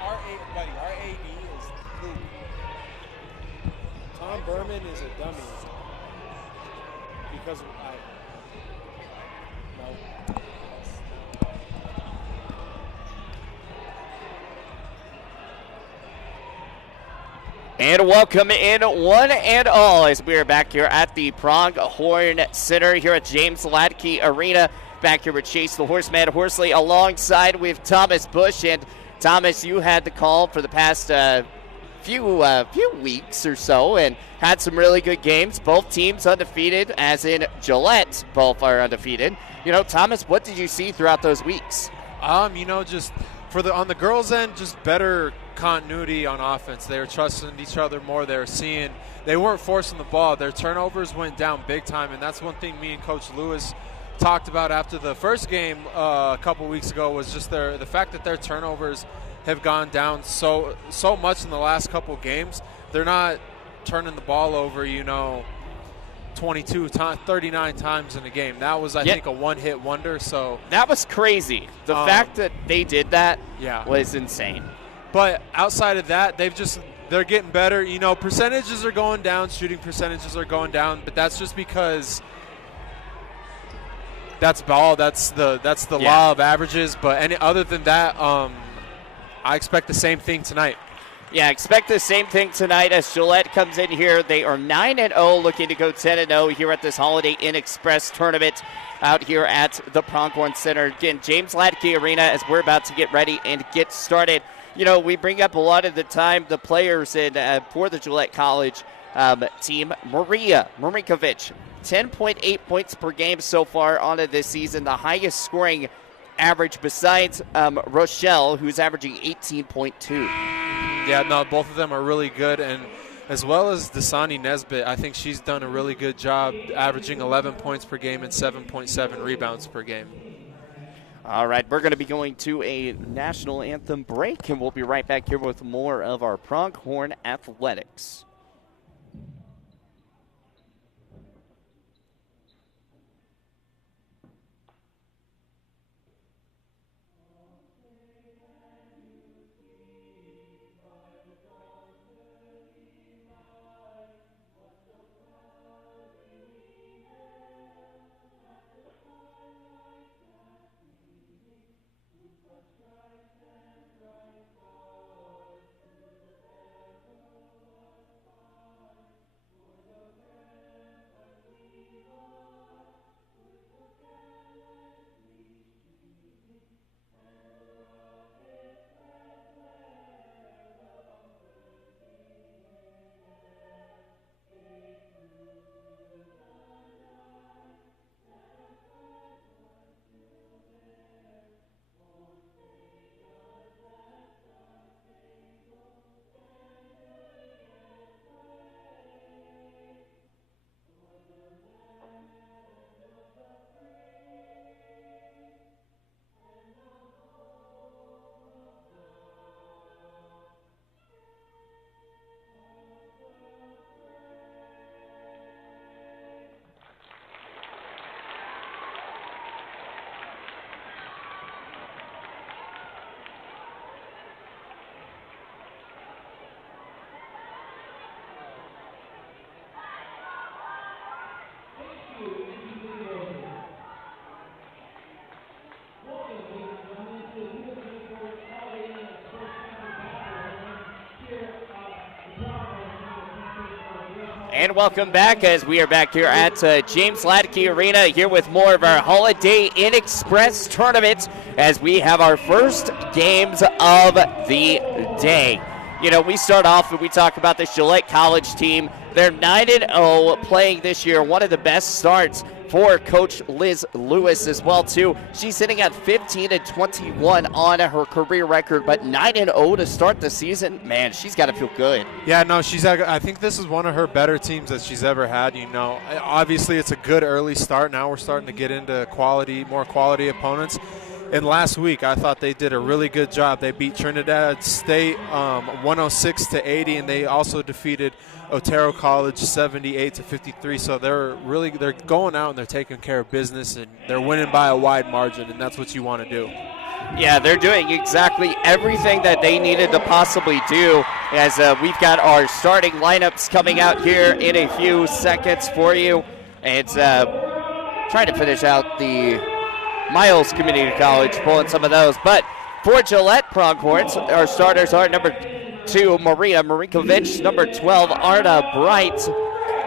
our AD is poop. Tom Berman is a dummy. Because no. And welcome in one and all as we are back here at the Pronghorn Center here at James Latke Arena. Back here with Chase the Horseman Horsley alongside with Thomas Bush. And Thomas, you had the call for the past few weeks or so and had some really good games. Both teams undefeated, as in Gillette, both are undefeated. Thomas, what did you see throughout those weeks? Just on the girls' end, just better continuity on offense. They were trusting each other more. They weren't forcing the ball. Their turnovers went down big time, and that's one thing me and Coach Lewis talked about after the first game a couple weeks ago was just the fact that their turnovers have gone down so much in the last couple games. They're not turning the ball over, 39 times in a game. That was, I think, a one-hit wonder. So that was crazy. The fact that they did that was insane. But outside of that, they're getting better. Percentages are going down, shooting percentages are going down, but that's just because that's ball. That's the law of averages. But other than that, I expect the same thing tonight. Yeah, expect the same thing tonight as Gillette comes in here. They are 9-0, looking to go 10-0 here at this Holiday Inn Express tournament out here at the Pronghorn Center. Again, James Latke Arena, as we're about to get ready and get started. We bring up a lot of the time the players for the Gillette College team. Maria Marinkovic, 10.8 points per game so far on it this season, the highest scoring average besides Rochelle, who's averaging 18.2. Yeah, no, both of them are really good, and as well as Dasani Nesbitt, I think she's done a really good job averaging 11 points per game and 7.7 rebounds per game. All right, we're going to be going to a national anthem break, and we'll be right back here with more of our Pronghorn Athletics. And welcome back as we are back here at James Latke Arena here with more of our Holiday Inn Express tournament as we have our first games of the day. We start off and we talk about the Gillette College team. They're 9-0 playing this year, one of the best starts for Coach Liz Lewis as well, too. She's sitting at 15-21 on her career record, but 9-0 to start the season. Man, she's got to feel good. Yeah, no, I think this is one of her better teams that she's ever had. Obviously it's a good early start. Now we're starting to get into more quality opponents. And last week, I thought they did a really good job. They beat Trinidad State 106-80, and they also defeated Otero College 78-53. So they're going out and they're taking care of business, and they're winning by a wide margin, and that's what you want to do. Yeah, they're doing exactly everything that they needed to possibly do, as we've got our starting lineups coming out here in a few seconds for you. And trying to finish out the Miles Community College, pulling some of those. But for Gillette Pronghorns, our starters are number 2, Maria Marinkovic, number 12, Arna Bright,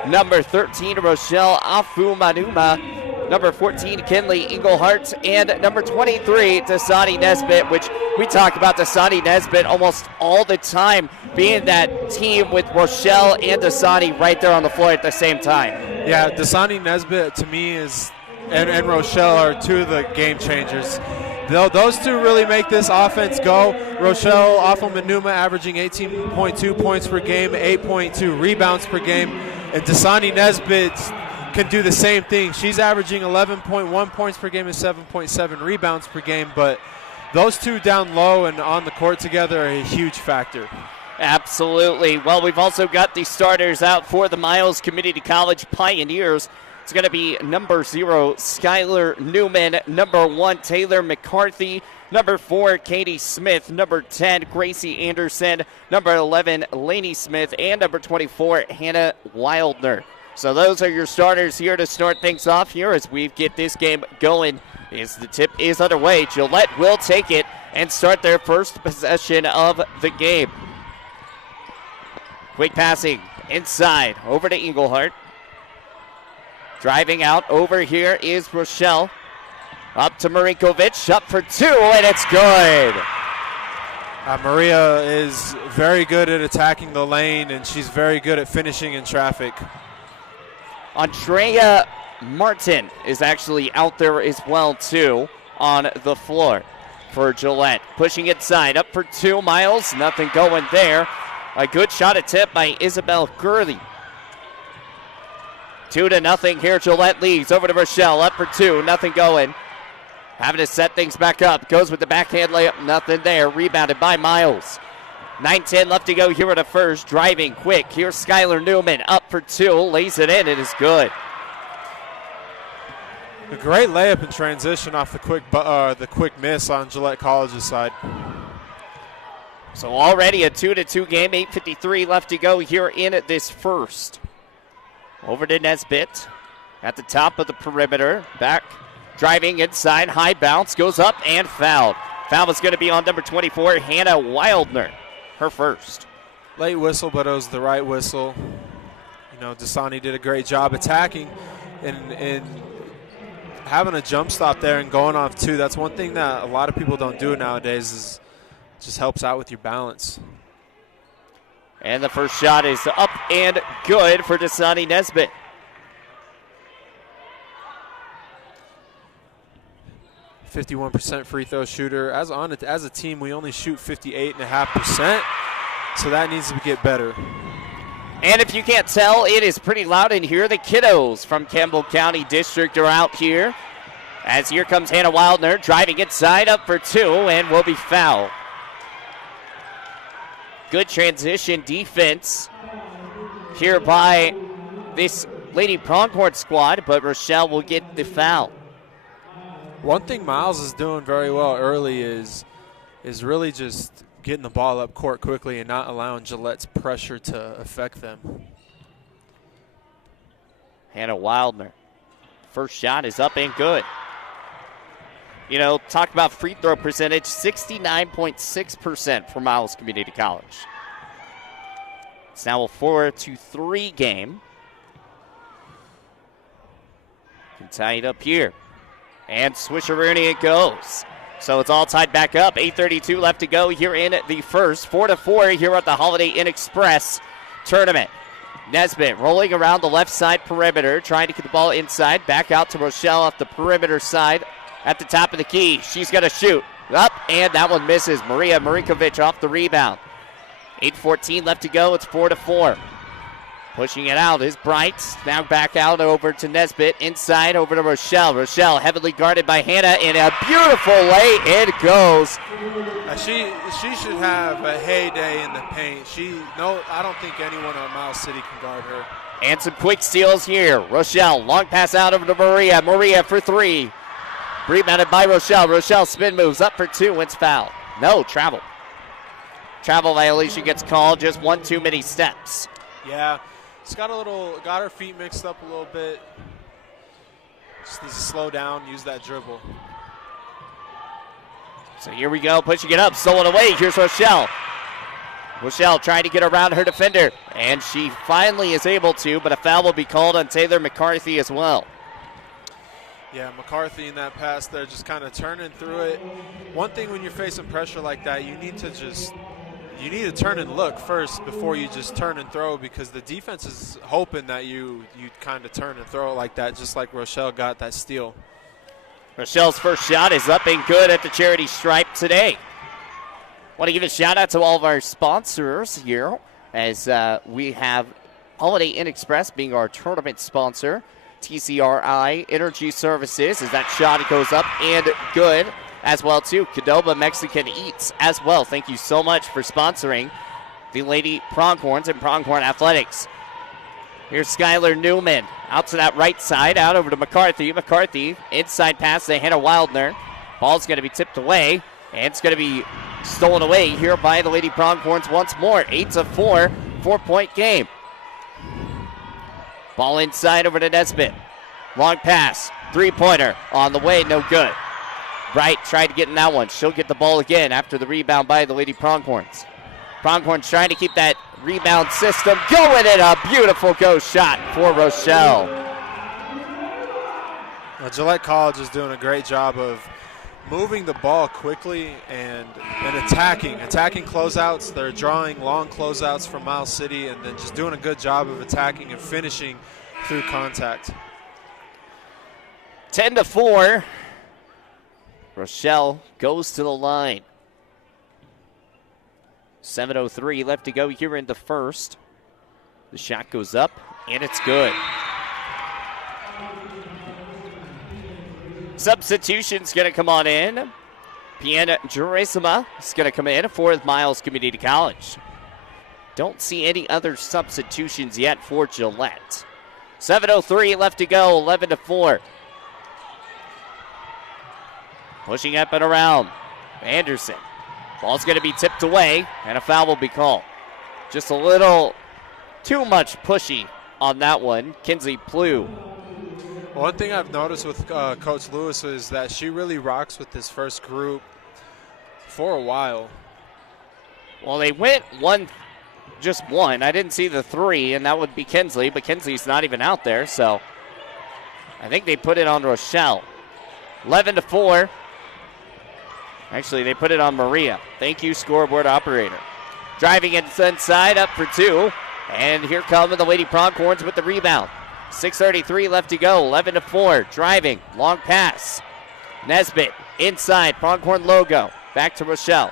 number 13, Rochelle Afumanuma, number 14, Kinley Englehart, and number 23, Dasani Nesbitt, which we talk about Dasani Nesbitt almost all the time, being that team with Rochelle and Dasani right there on the floor at the same time. Yeah, Dasani Nesbitt to me is, and Rochelle are two of the game changers. Those two really make this offense go. Rochelle Afumanuma averaging 18.2 points per game, 8.2 rebounds per game, and Dasani Nesbitt can do the same thing. She's averaging 11.1 points per game and 7.7 rebounds per game, but those two down low and on the court together are a huge factor. Absolutely. Well, we've also got the starters out for the Miles Community College Pioneers. It's going to be number 0, Skylar Newman, number 1, Taylor McCarthy, number 4, Katie Smith, number 10, Gracie Anderson, number 11, Lainey Smith, and number 24, Hannah Wildner. So those are your starters here to start things off here as we get this game going. As the tip is underway, Gillette will take it and start their first possession of the game. Quick passing inside over to Englehart. Driving out over here is Rochelle. Up to Marinkovic, up for 2, and it's good. Maria is very good at attacking the lane, and she's very good at finishing in traffic. Andrea Martin is actually out there as well, too, on the floor for Gillette. Pushing inside, up for 2, Miles, nothing going there. A good shot at tip by Isabel Gurley. 2-0 here, Gillette leads over to Rochelle, up for 2, nothing going. Having to set things back up, goes with the backhand layup, nothing there, rebounded by Miles. 9-10 left to go here at the first, driving quick. Here's Skylar Newman, up for 2, lays it in, it is good. A great layup in transition off the quick miss on Gillette College's side. So already a 2-2 game, 8:53 left to go here in this first. Over to Nesbitt at the top of the perimeter, back, driving inside, high bounce, goes up and fouled. Foul is going to be on number 24, Hannah Wildner. Her first. Late whistle, but it was the right whistle. You know, Dasani did a great job attacking and having a jump stop there and going off 2. That's one thing that a lot of people don't do nowadays, is just helps out with your balance. And the first shot is up and good for Dasani Nesbitt. .51% free throw shooter. As a team, we only shoot 58.5%, so that needs to get better. And if you can't tell, it is pretty loud in here. The kiddos from Campbell County District are out here. As here comes Hannah Wildner, driving inside, up for 2, and will be fouled. Good transition defense here by this Lady Pronghorn squad, but Rochelle will get the foul. One thing Miles is doing very well early is really just getting the ball up court quickly and not allowing Gillette's pressure to affect them. Hannah Wildner. First shot is up and good. You know, talk about free throw percentage, 69.6% for Miles Community College. It's now a 4-3 game. Can tie it up here. And swisheroonie it goes. So it's all tied back up. 8:32 left to go here in the first. 4-4 here at the Holiday Inn Express tournament. Nesbitt rolling around the left side perimeter, trying to get the ball inside. Back out to Rochelle off the perimeter side at the top of the key. She's going to shoot. Up, and that one misses. Maria Marinkovic off the rebound. 8:14 left to go. It's 4-4. Pushing it out is Bright. Now back out over to Nesbitt. Inside over to Rochelle. Rochelle heavily guarded by Hannah in a beautiful lay. It goes. She should have a heyday in the paint. I don't think anyone on Miles City can guard her. And some quick steals here. Rochelle, long pass out over to Maria. Maria for three. Rebounded by Rochelle. Rochelle spin moves up for two. Wins foul. No, travel. Travel violation gets called. Just one too many steps. Yeah. She's got her feet mixed up a little bit. Just needs to slow down, use that dribble. So here we go, pushing it up, stolen away. Here's Rochelle. Rochelle trying to get around her defender, and she finally is able to, but a foul will be called on Taylor McCarthy as well. Yeah, McCarthy in that pass there, just kind of turning through it. One thing when you're facing pressure like that, you need to turn and look first before you just turn and throw, because the defense is hoping that you kind of turn and throw like that, just like Rochelle got that steal. Rochelle's first shot is up and good at the charity stripe today. Want to give a shout out to all of our sponsors here, as we have Holiday Inn Express being our tournament sponsor. TCRI Energy Services, as that shot goes up and good as well too. Qdoba Mexican Eats as well. Thank you so much for sponsoring the Lady Pronghorns and Pronghorn Athletics. Here's Skylar Newman out to that right side, out over to McCarthy. McCarthy inside pass to Hannah Wildner. Ball's going to be tipped away, and it's going to be stolen away here by the Lady Pronghorns once more. 8-4, 4-point game. Ball inside over to Nesbitt. Long pass, three-pointer on the way, no good. Bright tried to get in that one. She'll get the ball again after the rebound by the Lady Pronghorns. Pronghorns trying to keep that rebound system going, in a beautiful go shot for Rochelle. Well, Gillette College is doing a great job of moving the ball quickly and attacking closeouts. They're drawing long closeouts from Miles City and then just doing a good job of attacking and finishing through contact. 10-4. Rochelle goes to the line. 7:03 left to go here in the first. The shot goes up, and it's good. Substitution's going to come on in. Piana Gerisima is going to come in for Miles Community College. Don't see any other substitutions yet for Gillette. 7:03 left to go, 11-4. Pushing up and around. Anderson. Ball's going to be tipped away, and a foul will be called. Just a little too much pushy on that one. Kinsey Plew. One thing I've noticed with Coach Lewis is that she really rocks with this first group for a while. Well, they went just one. I didn't see the three, and that would be Kinsley, but Kinsley's not even out there, so I think they put it on Rochelle. 11-4. Actually, they put it on Maria. Thank you, scoreboard operator. Driving inside, up for two. And here come the Lady Pronghorns with the rebound. 6:33 left to go, 11-4. Driving, long pass. Nesbitt inside, Pronghorn logo. Back to Rochelle.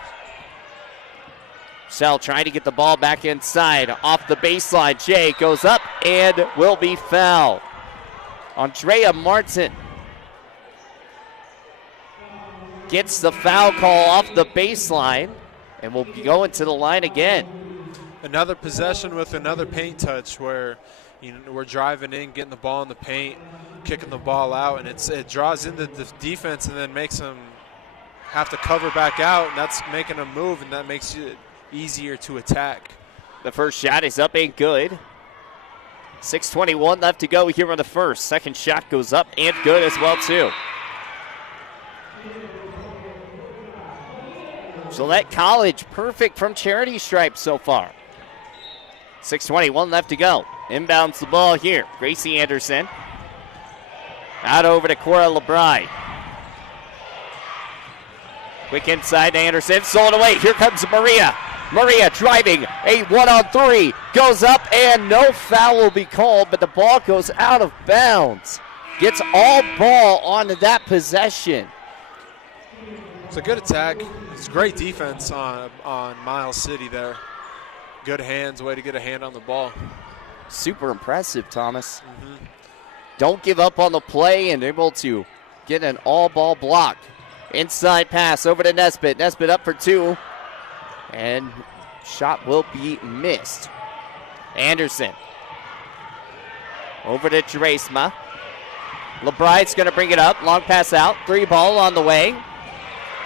Rochelle trying to get the ball back inside. Off the baseline, Jay goes up and will be fouled. Andrea Martin gets the foul call off the baseline and will be going to the line again. Another possession with another paint touch where we're driving in, getting the ball in the paint, kicking the ball out, and it draws in the defense and then makes them have to cover back out, and that's making them move, and that makes it easier to attack. The first shot is up and good. 6:21 left to go here in the first. Second shot goes up and good as well too. Gillette College, perfect from charity stripe so far. 6:21 left to go. Inbounds the ball here. Gracie Anderson. Out over to Cora LeBride. Quick inside to Anderson. Stolen away. Here comes Maria. Maria driving. A 1-on-3. Goes up and no foul will be called, but the ball goes out of bounds. Gets all ball on that possession. It's a good attack. It's great defense on Miles City there. Good hands, way to get a hand on the ball. super impressive, Thomas. Don't give up on the play and able to get an all-ball block. Inside pass over to Nesbitt. Nesbitt up for 2. And shot will be missed. Anderson. Over to Teresma. LeBride's going to bring it up. Long pass out. 3 ball on the way.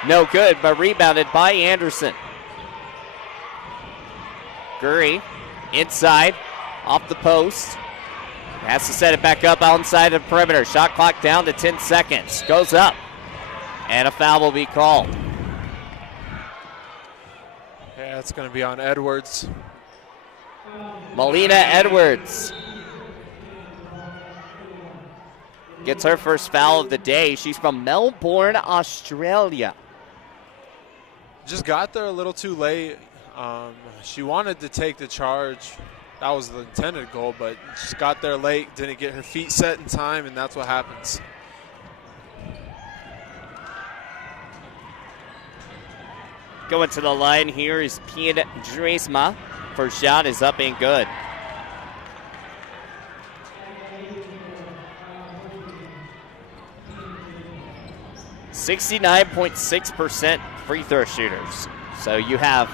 No good, but rebounded by Anderson. Gurry inside. Off the post. Has to set it back up outside the perimeter. Shot clock down to 10 seconds. Goes up. And a foul will be called. Yeah, it's going to be on Edwards. Melina Edwards gets her first foul of the day. She's from Melbourne, Australia. Just got there a little too late. She wanted to take the charge. That was the intended goal, but just got there late, didn't get her feet set in time, and that's what happens. Going to the line here is Pien Dresma. First shot is up and good. .6% free throw shooters. So you have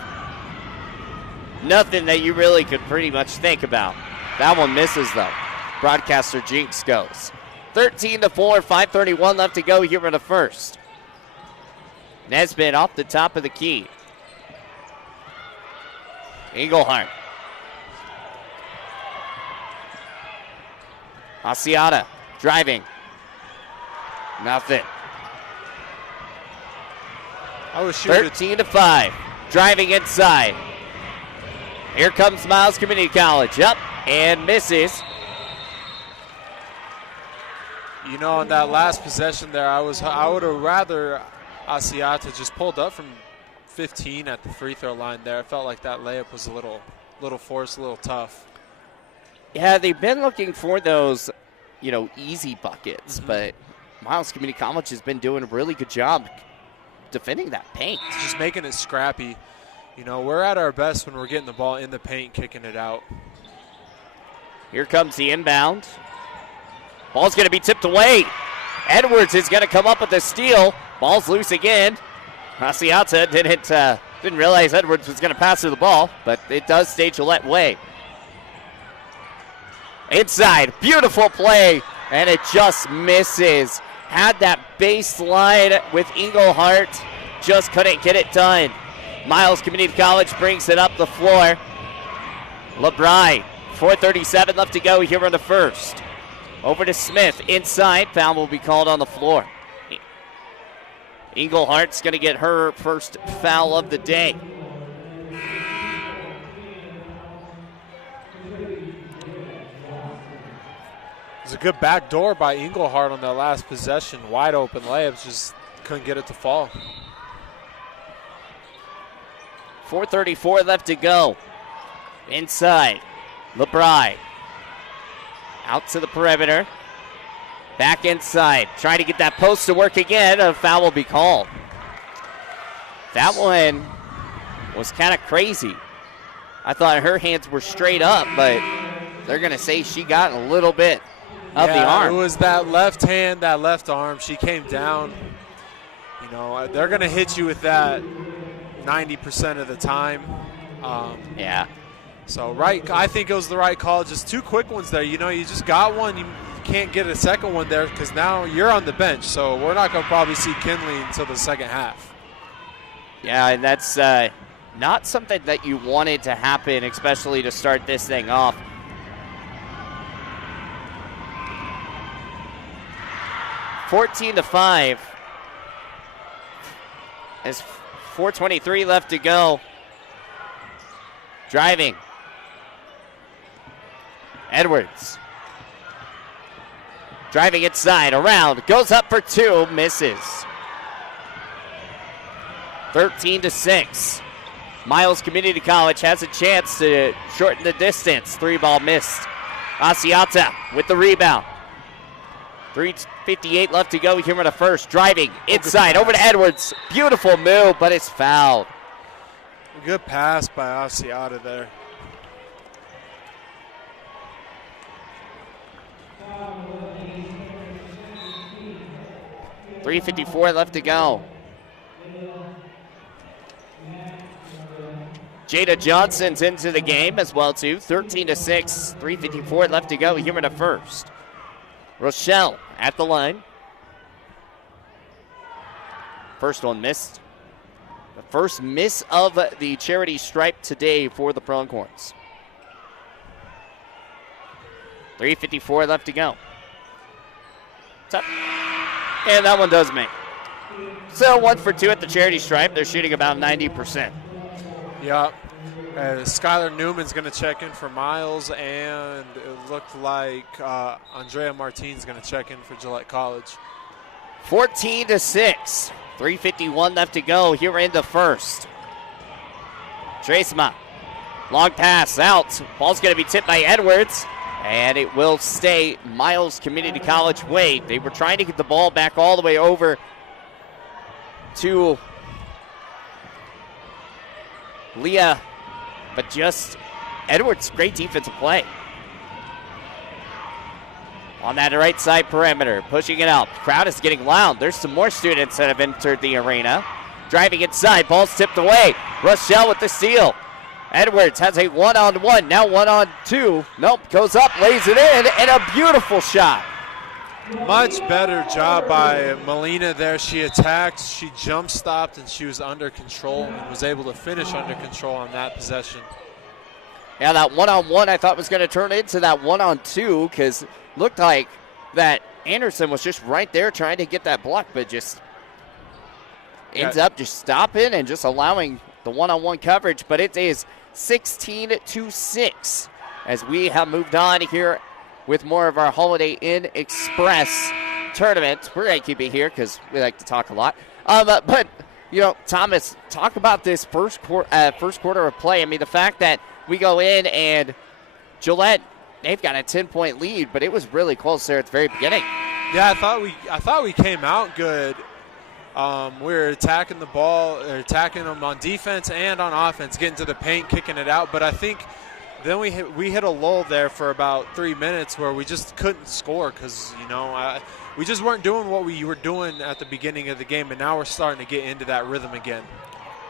nothing that you really could pretty much think about. That one misses though. Broadcaster jinx goes. 13-4, 5:31 left to go here in the first. Nesbitt off the top of the key. Engelhardt. Asiata driving. Nothing. I was shooting 13-5. Driving inside. Here comes Miles Community College. Up and misses. You know, on that last possession there, I would have rather Asiata just pulled up from 15 at the free throw line there. I felt like that layup was a little forced, a little tough. Yeah, they've been looking for those, easy buckets, but Miles Community College has been doing a really good job defending that paint. Just making it scrappy. We're at our best when we're getting the ball in the paint, kicking it out. Here comes the inbound. Ball's going to be tipped away. Edwards is going to come up with the steal. Ball's loose again. Asiata didn't realize Edwards was going to pass her the ball, but it does stay Gillette way. Inside, beautiful play, and it just misses. Had that baseline with Engelhardt, just couldn't get it done. Miles Community College brings it up the floor. LeBride, 4:37 left to go here in the first. Over to Smith, inside, foul will be called on the floor. Engelhardt's going to get her first foul of the day. It was a good back door by Engelhardt on that last possession. Wide open layups, just couldn't get it to fall. 4:34 left to go. Inside, LeBride. Out to the perimeter. Back inside, trying to get that post to work again. A foul will be called. That one was kind of crazy. I thought her hands were straight up, but they're going to say she got a little bit of the arm. It was that left hand, that left arm. She came down. They're going to hit you with that 90% of the time. Yeah. So, I think it was the right call. Just 2 quick ones there. You just got one. You can't get a second one there because now you're on the bench. So we're not going to probably see Kinley until the second half. Yeah, and that's not something that you wanted to happen, especially to start this thing off. (14-5). There's 4:23 left to go. Driving. Edwards. Driving inside, around, goes up for 2, misses. 13-6. Miles Community College has a chance to shorten the distance. 3-ball missed. Asiata with the rebound. 3:58 left to go here in the first. Driving inside, over to Edwards. Beautiful move, but it's fouled. Good pass by Asiata there. 3:54 left to go. Jada Johnson's into the game as well, too. 13-6, 3:54 left to go here in the first. Rochelle at the line. First one missed. The first miss of the charity stripe today for the Pronghorns. 3:54 left to go. And that one does make. So 1 for 2 at the charity stripe. They're shooting about 90%. Yeah. Skylar Newman's going to check in for Miles, and it looked like Andrea Martin's going to check in for Gillette College. 14-6. 3:51 left to go here in the first. Tresma. Long pass out. Ball's going to be tipped by Edwards, and it will stay Miles Community College way. They were trying to get the ball back all the way over to Leah, but just Edwards, great defensive play. On that right side perimeter, pushing it out. Crowd is getting loud. There's some more students that have entered the arena. Driving inside, ball's tipped away. Rochelle with the steal. Edwards has a one-on-one, now one-on-two. Nope, goes up, lays it in, and a beautiful shot. Much better job by Melina there. She attacked, she jump-stopped, and she was under control and was able to finish under control on that possession. Yeah, that one-on-one I thought was going to turn into that one-on-two because looked like that Anderson was just right there trying to get that block, but just ends up just stopping and just allowing the one-on-one coverage. But it is 16-6 as we have moved on here with more of our Holiday Inn Express tournament. We're going to keep it here because we like to talk a lot. But, you know, Thomas, talk about this first quarter of play. I mean, the fact that we go in and Gillette, they've got a 10-point lead, but it was really close there at the very beginning. Yeah, I thought we came out good. We were attacking the ball, attacking them on defense and on offense, getting to the paint, kicking it out. But I think then we hit a lull there for about 3 minutes where we just couldn't score because, you know, we just weren't doing what we were doing at the beginning of the game, and now we're starting to get into that rhythm again.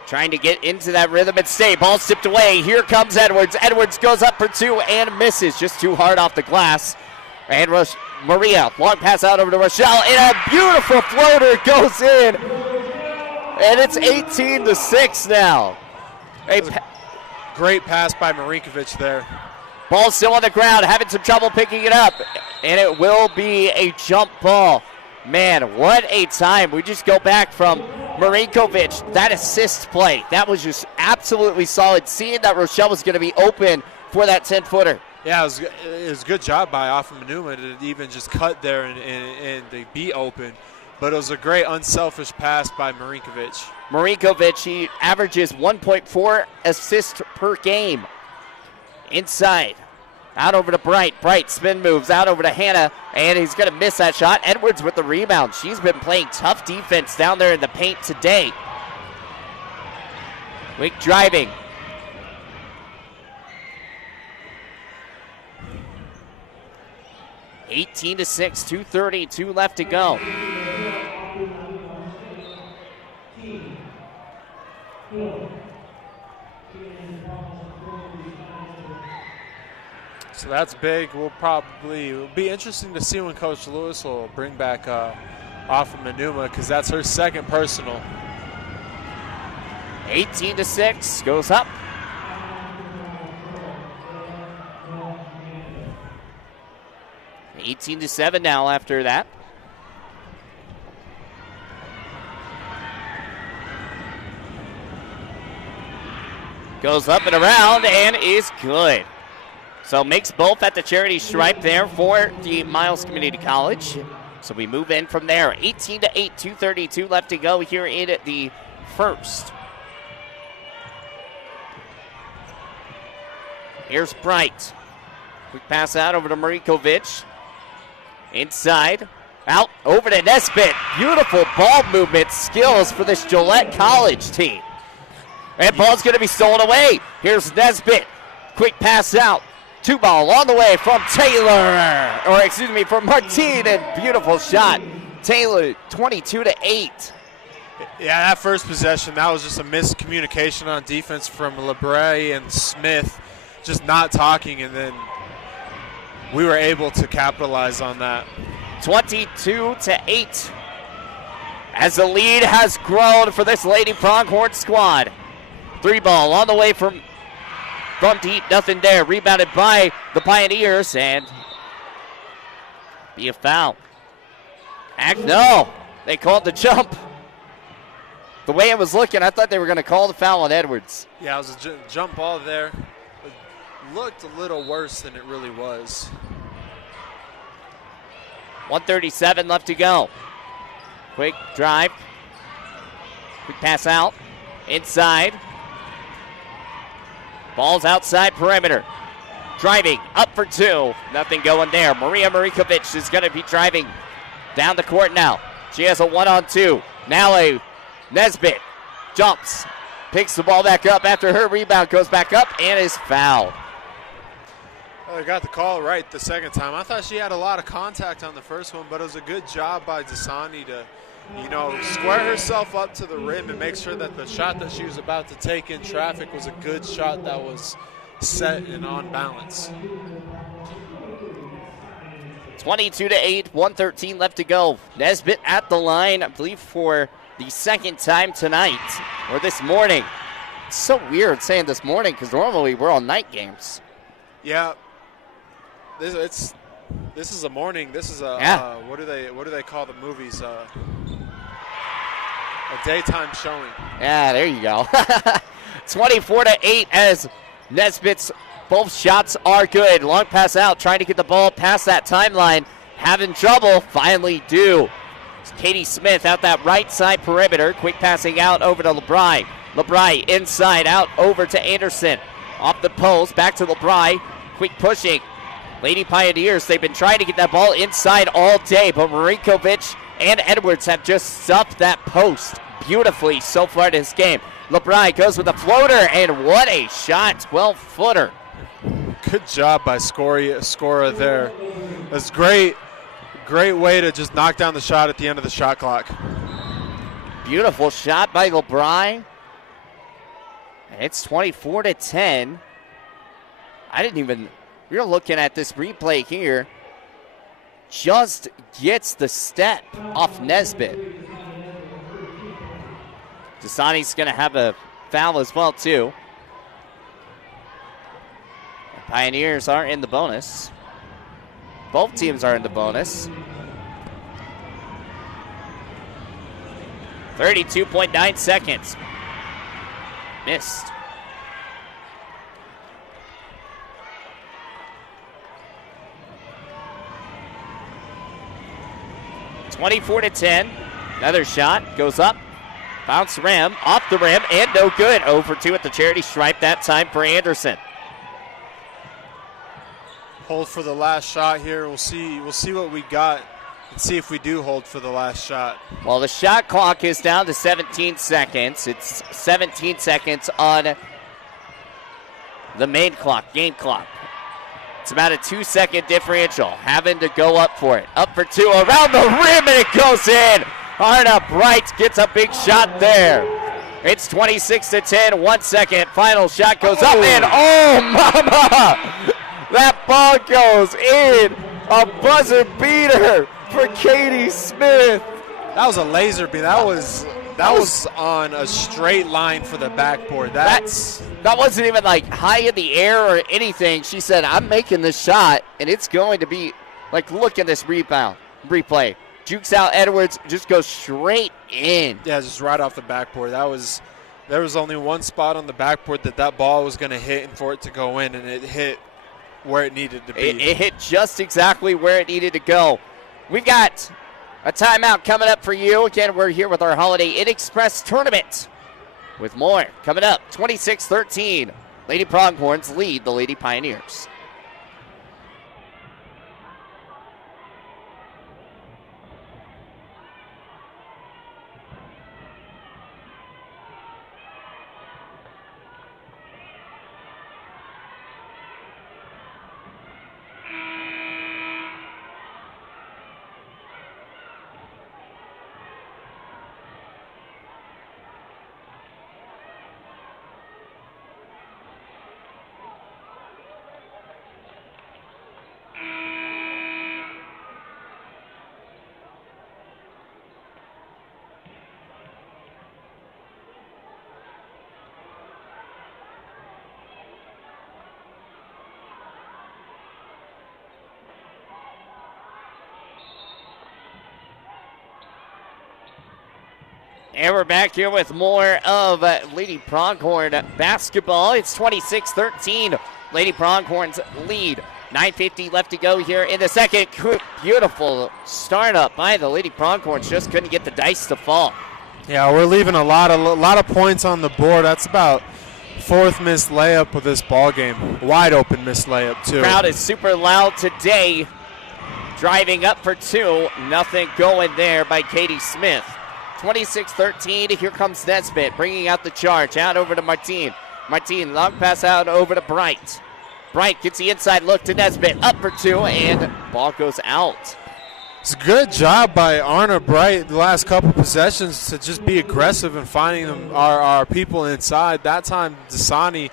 Trying to get into that rhythm and stay. Ball tipped away. Here comes Edwards. Edwards goes up for two and misses. Just too hard off the glass. And Maria, long pass out over to Rochelle. And a beautiful floater goes in. And it's 18-6 now. Great pass by Marinkovic there. Ball still on the ground, having some trouble picking it up. And it will be a jump ball. Man, what a time. We just go back from Marinkovic, that assist play. That was just absolutely solid. Seeing that Rochelle was going to be open for that 10-footer. Yeah, it was a good job by AVA Manuma to even just cut there and to be open. But it was a great unselfish pass by Marinkovic. Marinkovic, he averages 1.4 assists per game. Inside. Out over to Bright. Bright spin moves out over to Hannah, and he's going to miss that shot. Edwards with the rebound. She's been playing tough defense down there in the paint today. Wick driving. (18-6), 2:32 left to go. So that's big. It'll be interesting to see when Coach Lewis will bring back AVA Manuma because that's her second personal. 18-6 goes up. (18-7) now after that. Goes up and around and is good. So makes both at the charity stripe there for the Miles Community College. So we move in from there. 18-8, 2:32 left to go here in the first. Here's Bright. Quick pass out over to Marinkovic. Inside. Out over to Nesbitt. Beautiful ball movement skills for this Gillette College team. And ball's going to be stolen away. Here's Nesbitt. Quick pass out. Two ball on the way from Taylor. Or excuse me, from Martin. And beautiful shot Taylor, 22-8. Yeah, that first possession, that was just a miscommunication on defense from LeBray and Smith, just not talking, and then we were able to capitalize on that. 22-8. As the lead has grown for this Lady Pronghorn squad. 3-ball on the way from deep, nothing there. Rebounded by the Pioneers, and be a foul. No, they called the jump. The way it was looking, I thought they were going to call the foul on Edwards. Yeah, it was a jump ball there. It looked a little worse than it really was. 1:37 left to go. Quick drive. Quick pass out. Inside. Ball's outside perimeter. Driving up for two. Nothing going there. Maria Marikovic is going to be driving down the court now. She has a 1-on-2. Now a Nesbitt jumps. Picks the ball back up after her rebound. Goes back up and is fouled. Well, they got the call right the second time. I thought she had a lot of contact on the first one, but it was a good job by Dasani to, square herself up to the rim and make sure that the shot that she was about to take in traffic was a good shot that was set and on balance. 22-8, 1:13 left to go. Nesbitt at the line, I believe, for the second time tonight, or this morning. It's so weird saying this morning because normally we're on night games. Yeah. This is a morning. This is a what do they call the movies? A daytime showing. Yeah, there you go. 24-8 as Nesbitt's both shots are good. Long pass out, trying to get the ball past that timeline. Having trouble, finally do. It's Katie Smith out that right side perimeter. Quick passing out over to LeBry. LeBry inside out over to Anderson. Off the post, back to LeBry. Quick pushing. Lady Pioneers, they've been trying to get that ball inside all day, but Marikovic and Edwards have just stuffed that post beautifully so far this game. LeBry goes with a floater, and what a shot, 12-footer. Good job by Scora there. That's great way to just knock down the shot at the end of the shot clock. Beautiful shot by LeBry. It's 24-10. We were looking at this replay here. Just gets the step off Nesbitt. Dasani's going to have a foul as well, too. The Pioneers are in the bonus. Both teams are in the bonus. 32.9 seconds. Missed. (24-10). Another shot goes up. Bounce rim, off the rim, and no good. 0 for 2 at the charity stripe that time for Anderson. Hold for the last shot here. We'll see what we got and see if we do hold for the last shot. Well, the shot clock is down to 17 seconds. It's 17 seconds on the main clock, game clock. It's about a 2-second differential. Having to go up for it. Up for two, around the rim, and it goes in. Arna Bright gets a big shot there. It's 26-10, 1 second. Final shot goes up, and oh, mama! That ball goes in. A buzzer beater for Katie Smith. That was a laser beam. That was on a straight line for the backboard. That wasn't even like high in the air or anything. She said, I'm making this shot, and it's going to be like, look at this replay. Jukes out Edwards, just goes straight in. Yeah, just right off the backboard. There was only one spot on the backboard that ball was going to hit and for it to go in, and it hit where it needed to be. It hit just exactly where it needed to go. We've got a timeout coming up for you. Again, we're here with our Holiday Inn Express tournament with more coming up. 26-13. Lady Pronghorns lead the Lady Pioneers. And we're back here with more of Lady Pronghorn basketball. It's 26-13. Lady Pronghorn's lead. 9:50 left to go here in the second. Beautiful startup by the Lady Pronghorns. Just couldn't get the dice to fall. Yeah, we're leaving a lot of points on the board. That's about fourth missed layup of this ball game. Wide open missed layup too. Crowd is super loud today. Driving up for two. Nothing going there by Katie Smith. 26-13, here comes Nesbitt, bringing out the charge, out over to Martine. Martine, long pass out over to Bright. Bright gets the inside look to Nesbitt, up for two, and ball goes out. It's a good job by Arna Bright the last couple possessions to just be aggressive and finding them, our people inside. That time, Dasani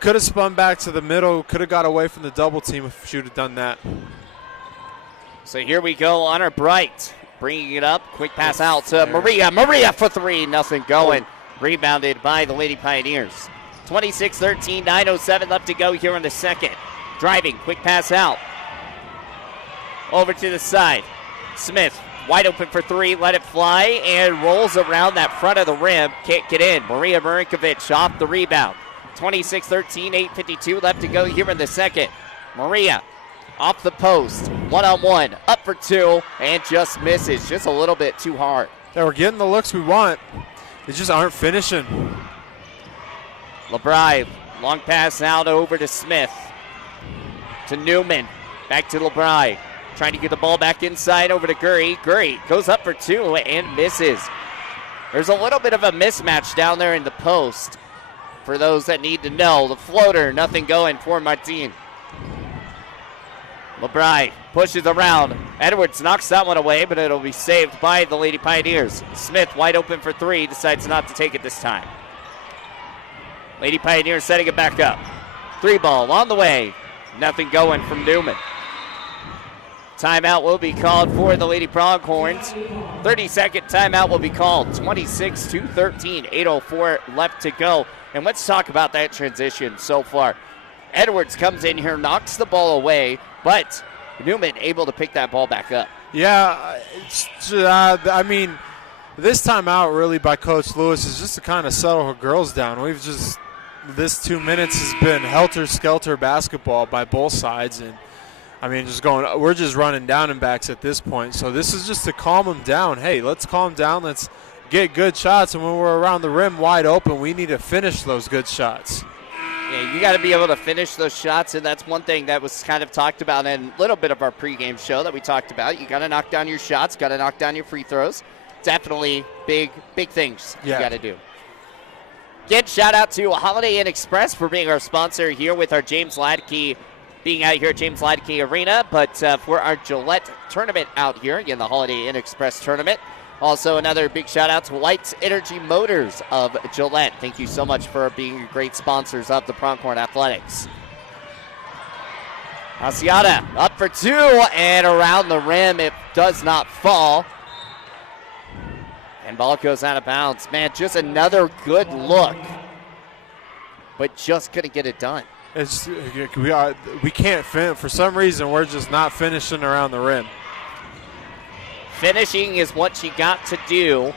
could have spun back to the middle, could have got away from the double team if she would have done that. So here we go, Arna Bright. Bringing it up, quick pass out to Maria. Maria for three, nothing going. Rebounded by the Lady Pioneers. 26-13, 9:07 left to go here in the second. Driving, quick pass out. Over to the side. Smith, wide open for three, let it fly, and rolls around that front of the rim. Can't get in. Maria Marinkovic off the rebound. 26-13, 8:52 left to go here in the second. Maria. Off the post, one-on-one, up for two, and just misses, just a little bit too hard. Yeah, we're getting the looks we want. They just aren't finishing. LeBry, long pass out over to Smith. To Newman, back to LeBry. Trying to get the ball back inside over to Gurry. Gurry goes up for two and misses. There's a little bit of a mismatch down there in the post. For those that need to know, the floater, nothing going for Martine. LeBry pushes around. Edwards knocks that one away, but it'll be saved by the Lady Pioneers. Smith wide open for three, decides not to take it this time. Lady Pioneers setting it back up. Three ball on the way. Nothing going from Newman. Timeout will be called for the Lady Pronghorns. 30-second timeout will be called. 26-13, 8:04 left to go. And let's talk about that transition so far. Edwards comes in here, knocks the ball away, but Newman able to pick that ball back up. Yeah, I mean, this timeout really by Coach Lewis is just to kind of settle her girls down. This 2 minutes has been helter-skelter basketball by both sides, and I mean, we're just running down and backs at this point. So this is just to calm them down. Hey, let's calm down. Let's get good shots, and when we're around the rim wide open, we need to finish those good shots. Yeah, you got to be able to finish those shots, and that's one thing that was kind of talked about in a little bit of our pregame show that we talked about. You got to knock down your shots, got to knock down your free throws. Definitely big things you got to do. Again, shout out to Holiday Inn Express for being our sponsor here with our James Ladke, being out here at James Ladke Arena, but for our Gillette tournament out here, again, the Holiday Inn Express tournament. Also, another big shout-out to Lights Energy Motors of Gillette. Thank you so much for being great sponsors of the Pronghorn Athletics. Asiata up for two, and around the rim. It does not fall. And ball goes out of bounds. Man, just another good look, but just couldn't get it done. We can't finish. For some reason, we're just not finishing around the rim. Finishing is what you got to do.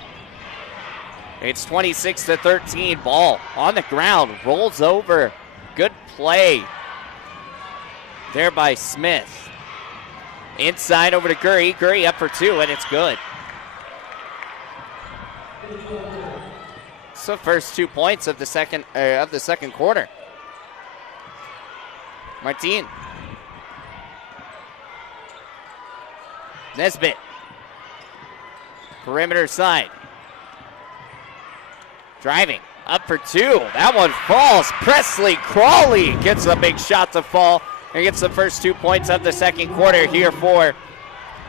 It's 26-13. Ball on the ground. Rolls over. Good play there by Smith. Inside over to Gurry. Gurry up for two, and it's good. It's the first 2 points of the second quarter. Martine. Nesbitt. Perimeter side. Driving. Up for two. That one falls. Presley Crawley gets a big shot to fall and gets the first 2 points of the second quarter here for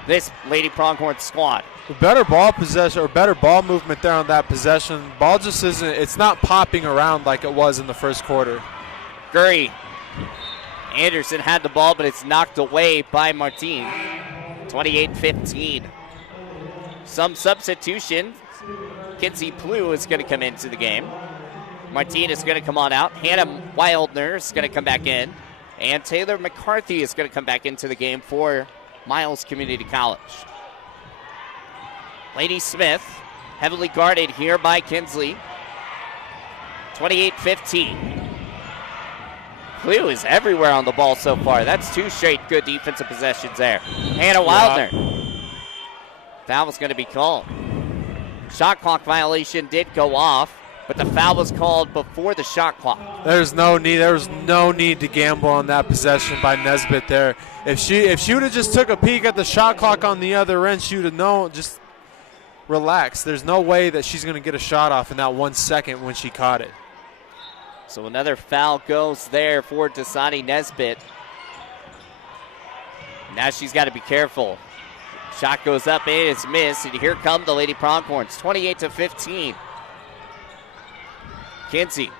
this Lady Pronghorn squad. Better ball possession or better ball movement there on that possession. Ball just isn't, it's not popping around like it was in the first quarter. Gurry. Anderson had the ball, but it's knocked away by Martine. 28-15. Some substitution. Kinsey Plew is going to come into the game. Martine is going to come on out. Hannah Wildner is going to come back in. And Taylor McCarthy is going to come back into the game for Miles Community College. Lady Smith Heavily guarded here by Kinsley. 28-15. Clue is everywhere on the ball so far. That's 2 straight good defensive possessions there. Hannah Wildner. Foul was going to be called. Shot clock violation did go off, but the foul was called before the shot clock. There was no need to gamble on that possession by Nesbitt there. If she would have just took a peek at the shot clock on the other end, she would have known, just relax. There's no way that she's going to get a shot off in that 1 second when she caught it. So another foul goes there for Dasani Nesbitt. Now she's got to be careful. Shot goes up, it is missed, and here come the Lady Pronghorns, 28-15. Kinsey.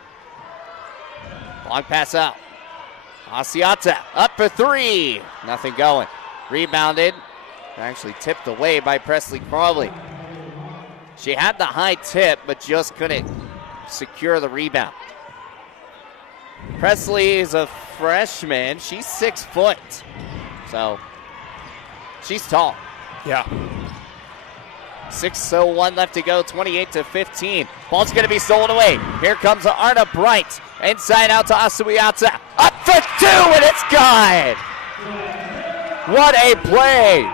Long pass out. Asiata up for 3. Nothing going. Rebounded. Actually tipped away by Presley Crawley. She had the high tip, but just couldn't secure the rebound. Presley is a freshman. She's 6 foot. So she's tall. Yeah. 6:01 left to go, 28-15. Ball's going to be stolen away. Here comes Arna Bright. Inside out to Asuiata. Up for 2, and it's gone. What a play.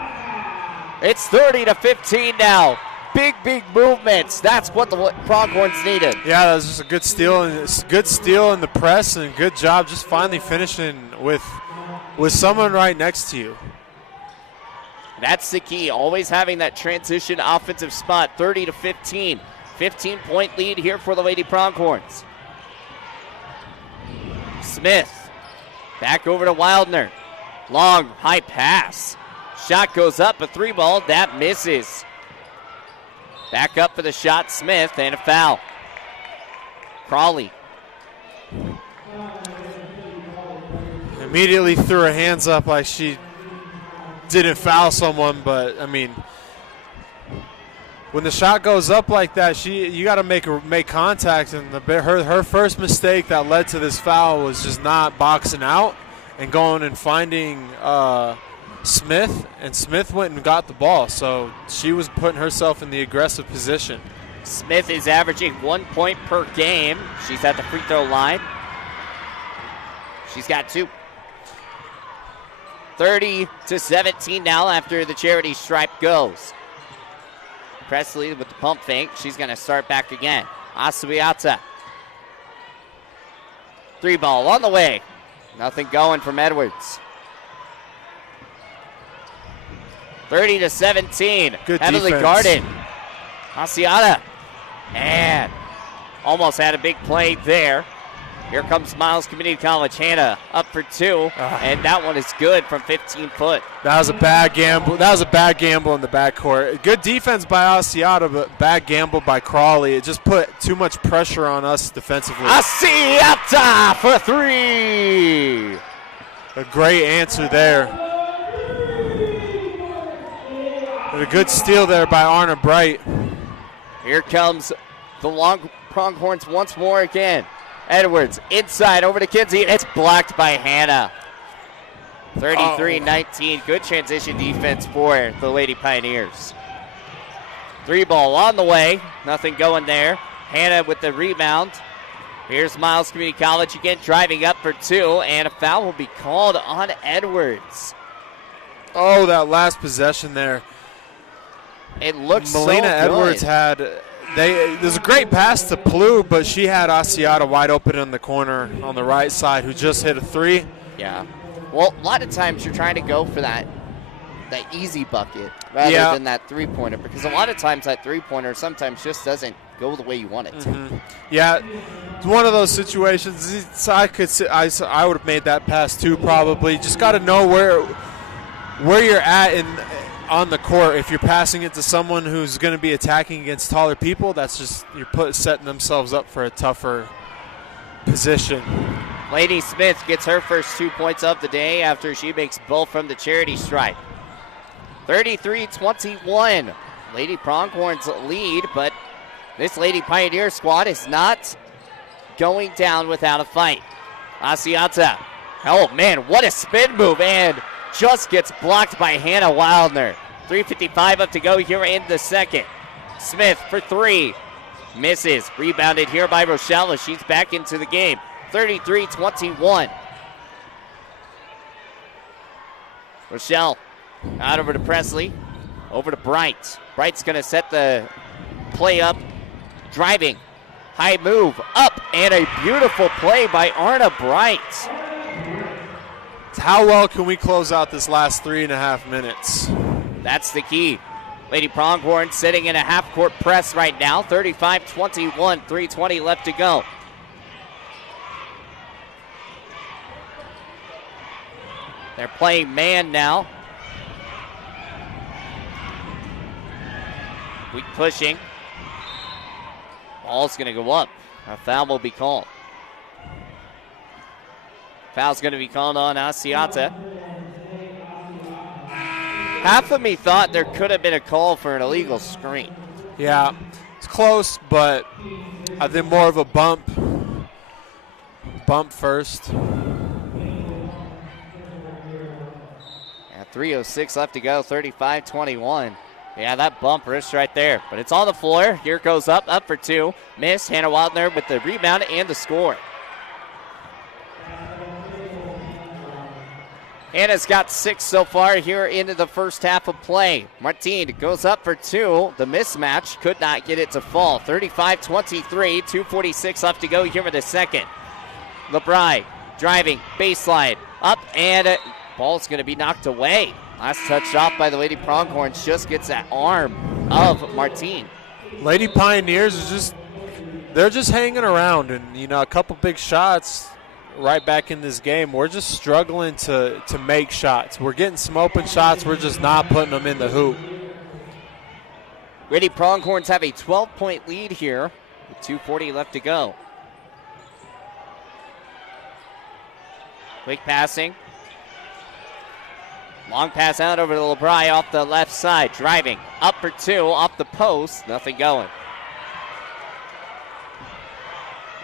It's 30-15 now. Big movements. That's what the Pronghorns needed. Yeah, that was just a good steal, and good steal in the press, and good job just finally finishing with someone right next to you. That's the key, always having that transition offensive spot. 30-15. 15-point lead here for the Lady Pronghorns. Smith back over to Wildner. Long, high pass. Shot goes up, a 3-ball, that misses. Back up for the shot, Smith, and a foul. Crawley. Immediately threw her hands up like she didn't foul someone, but I mean, when the shot goes up like that, you got to make contact, and her first mistake that led to this foul was just not boxing out and going and finding Smith, and Smith went and got the ball, so she was putting herself in the aggressive position. Smith is averaging 1 point per game. She's at the free throw line. She's got 2. 30-17 now after the charity stripe goes. Presley with the pump fake. She's going to start back again. Asuiata. 3-ball on the way. Nothing going from Edwards. 30-17. Good heavily defense. Guarded. Asiata. And almost had a big play there. Here comes Miles Community College. Hannah up for 2, and that one is good from 15 foot. That was a bad gamble. That was a bad gamble in the backcourt. Good defense by Asiata, but bad gamble by Crawley. It just put too much pressure on us defensively. Asiata for 3. A great answer there. And a good steal there by Arna Bright. Here comes the long Pronghorns once more again. Edwards inside over to Kinsey, and it's blocked by Hannah. 33-19. Good transition defense for the Lady Pioneers. 3-ball on the way. Nothing going there. Hannah with the rebound. Here's Miles Community College again driving up for 2, and a foul will be called on Edwards. Oh, that last possession there. It looks Melina so Edwards good. had. There's a great pass to Plu, but she had Asiata wide open in the corner on the right side, who just hit a 3. Yeah. Well, a lot of times you're trying to go for that easy bucket rather than that 3-pointer, because a lot of times that 3-pointer sometimes just doesn't go the way you want it to. Mm-hmm. Yeah, it's one of those situations. I would have made that pass too, probably. Just got to know where you're at on the court. If you're passing it to someone who's going to be attacking against taller people, that's just setting themselves up for a tougher position. Lady Smith gets her first 2 points of the day after she makes both from the charity stripe. 33-21. Lady Pronghorns lead, but this Lady Pioneer squad is not going down without a fight. Asiata. Oh, man, what a spin move, and just gets blocked by Hannah Wildner. 3:55 up to go here in the second. Smith for three. Misses. Rebounded here by Rochelle as she's back into the game. 33-21. Rochelle out over to Presley. Over to Bright. Bright's going to set the play up. Driving. High move. Up. And a beautiful play by Arna Bright. How well can we close out this last 3.5 minutes? That's the key. Lady Pronghorn sitting in a half-court press right now. 35-21, 3:20 left to go. They're playing man now. Weak pushing. Ball's going to go up. A foul will be called. Foul's going to be called on Asiata. Half of me thought there could have been a call for an illegal screen. Yeah, it's close, but I think more of a bump. Bump first. Yeah, 3:06 left to go, 35-21. Yeah, that bump wrist right there. But it's on the floor. Here it goes up for two. Miss. Hannah Wildner with the rebound and the score. Hannah's got 6 so far here into the first half of play. Martine goes up for two. The mismatch could not get it to fall. 35-23, 2:46 left to go here in the second. LeBry driving, baseline, up, and ball's going to be knocked away. Last touched off by the Lady Pronghorns, just gets that arm of Martine. Lady Pioneers they're just hanging around, and a couple big shots right back in this game. We're just struggling to make shots. We're getting some open shots. We're just not putting them in the hoop. Lady Pronghorns have a 12-point lead here with 2:40 left to go. Quick passing. Long pass out over to LeBry off the left side. Driving up for two off the post. Nothing going.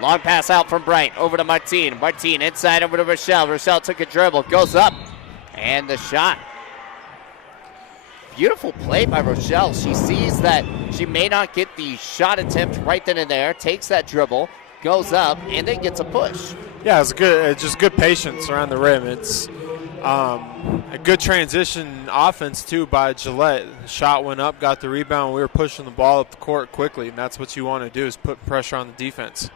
Long pass out from Bright over to Martine. Martine inside over to Rochelle. Rochelle took a dribble. Goes up. And the shot. Beautiful play by Rochelle. She sees that she may not get the shot attempt right then and there. Takes that dribble. Goes up. And then gets a push. Yeah, it's good. It's just good patience around the rim. It's a good transition offense, too, by Gillette. The shot went up, got the rebound. We were pushing the ball up the court quickly, and that's what you want to do is put pressure on the defense.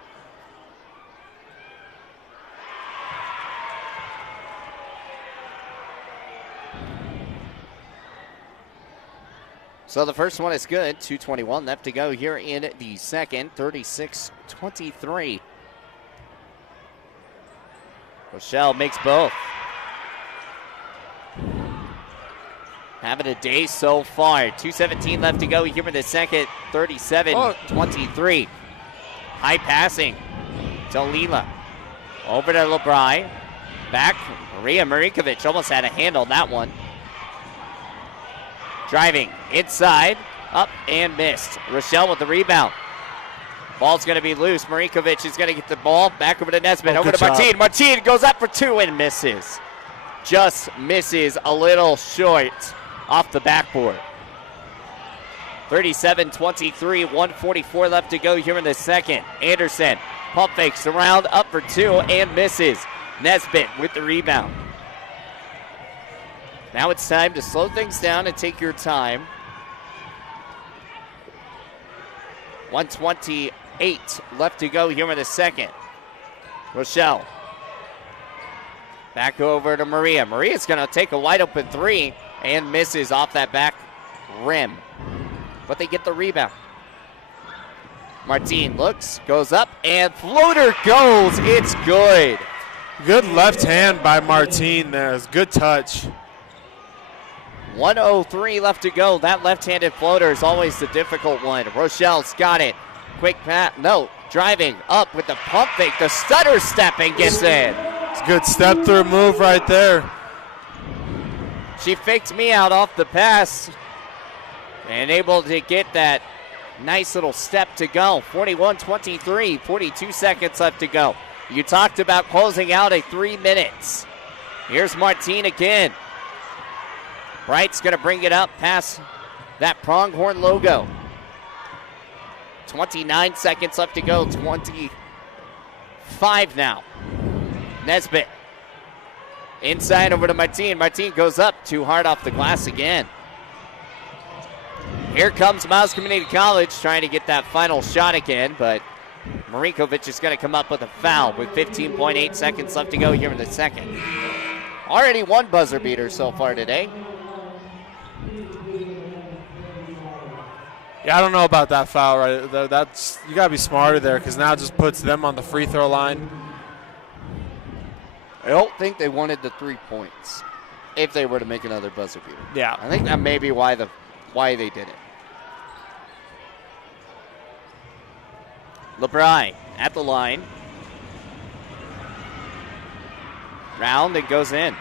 So the first one is good. 2:21 left to go here in the second. 36-23. Rochelle makes both. Having a day so far. 2:17 left to go here in the second. 37-23. High passing to Lila. Over to LeBry. Back. Maria Marikovic almost had a handle on that one. Driving inside. Up and missed. Rochelle with the rebound. Ball's going to be loose. Marikovic is going to get the ball. Back over to Nesbitt. Over to Martine. Martine goes up for two and misses. Just misses a little short off the backboard. 37-23, 1:44 left to go here in the second. Anderson pump fakes around, up for two and misses. Nesbitt with the rebound. Now it's time to slow things down and take your time. 1:28 left to go here in the second. Rochelle. Back over to Maria. Maria's going to take a wide open three and misses off that back rim. But they get the rebound. Martine looks, goes up, and floater goes. It's good. Good left hand by Martine there. It's good touch. 1:03 left to go. That left-handed floater is always the difficult one. Rochelle's got it. Quick pass. No, driving up with the pump fake. The stutter step and gets in. It's a good step-through move right there. She faked me out off the pass and able to get that nice little step to go. 41-23, 42 seconds left to go. You talked about closing out at 3 minutes. Here's Martine again. Bright's going to bring it up past that pronghorn logo. 29 seconds left to go, 25 now. Nesbitt. Inside over to Martin. Martin goes up, too hard off the glass again. Here comes Miles Community College trying to get that final shot again, but Marinkovic is going to come up with a foul with 15.8 seconds left to go here in the second. Already one buzzer beater so far today. Yeah, I don't know about that foul right there. That's, you got to be smarter there because now it just puts them on the free throw line. I don't think they wanted the 3 points if they were to make another buzzer beater. Yeah. I think that may be why they did it. LeBry at the line. Round and goes in.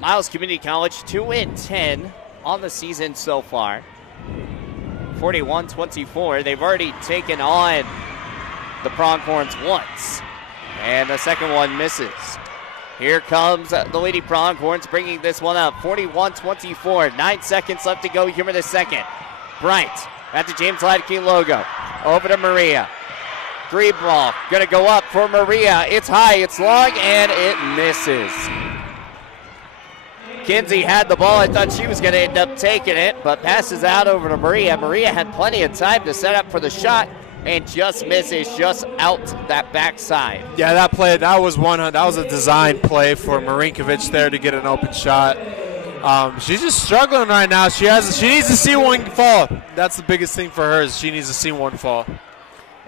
Miles Community College 2-10 on the season so far. 41-24. They've already taken on the Pronghorns once, and the second one misses. Here comes the Lady Pronghorns bringing this one up. 41-24. 9 seconds left to go here in the second. Bryant at the James Ladke logo. Over to Maria. Three ball going to go up for Maria. It's high, it's long, and it misses. Kinsey had the ball. I thought she was going to end up taking it, but passes out over to Maria. Maria had plenty of time to set up for the shot and just misses, just out that backside. Yeah, that play, that was a design play for Marinkovic there to get an open shot. She's just struggling right now. She needs to see one fall. That's the biggest thing for her, is she needs to see one fall.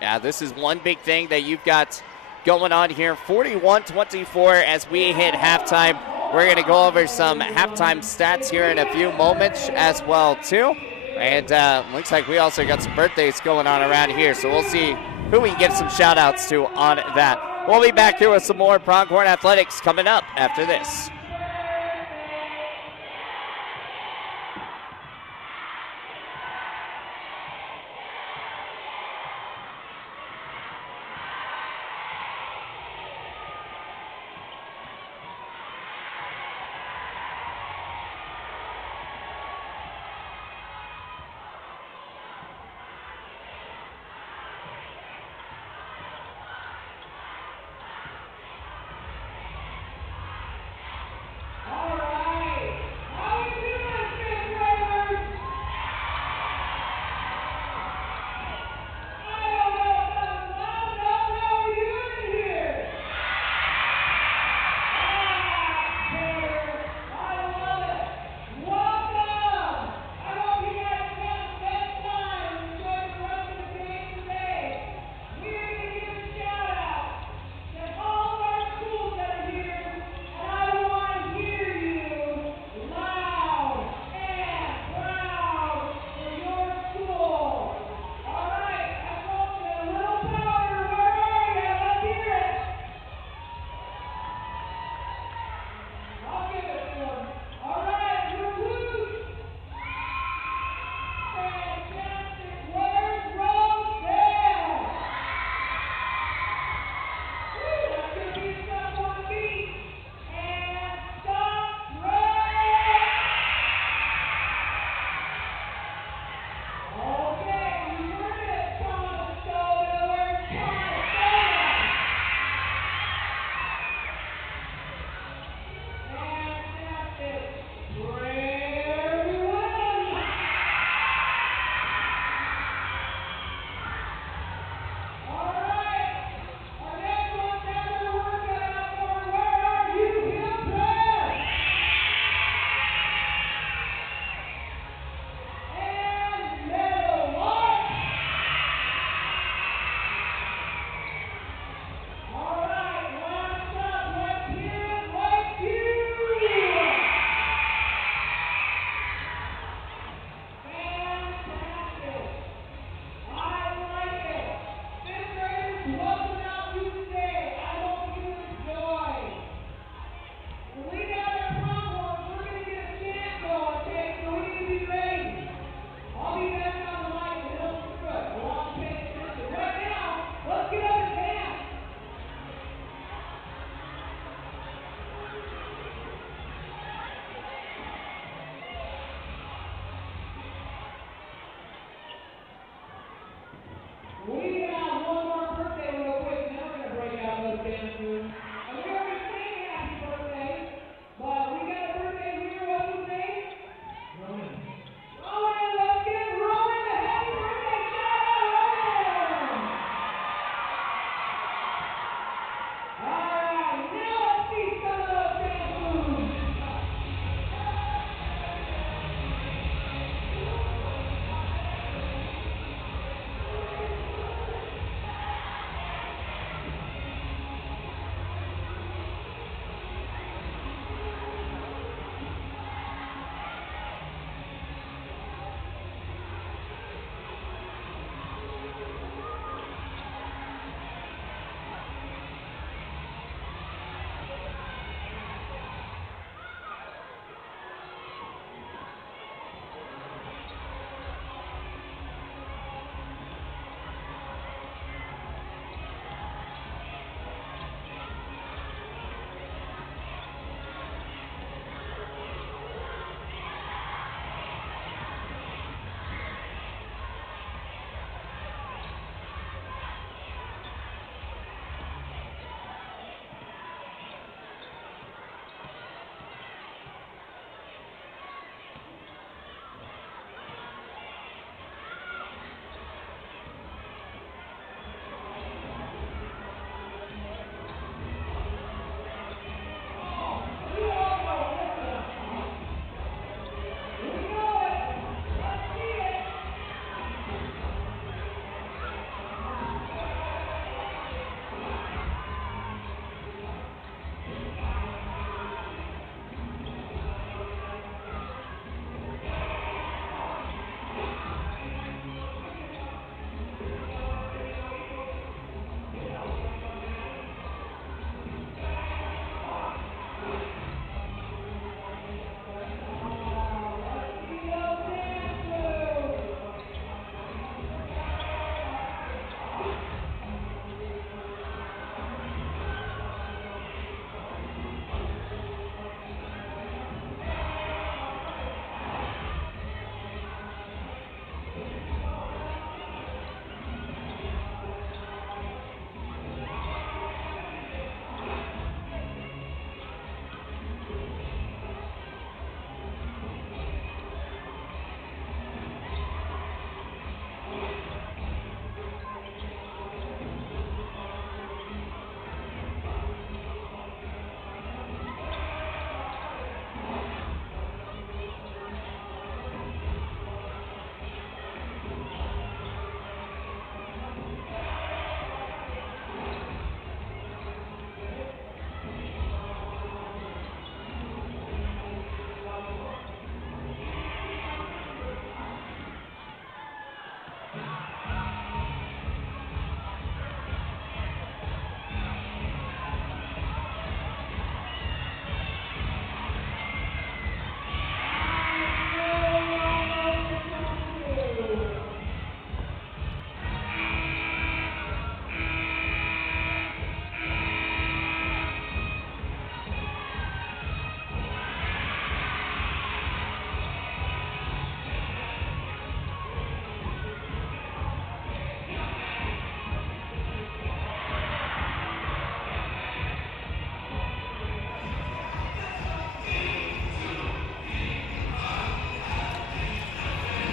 Yeah, this is one big thing that you've got going on here. 41-24 as we hit halftime. We're going to go over some halftime stats here in a few moments as well, too. And looks like we also got some birthdays going on around here, so we'll see who we can get some shout-outs to on that. We'll be back here with some more Pronghorn Athletics coming up after this.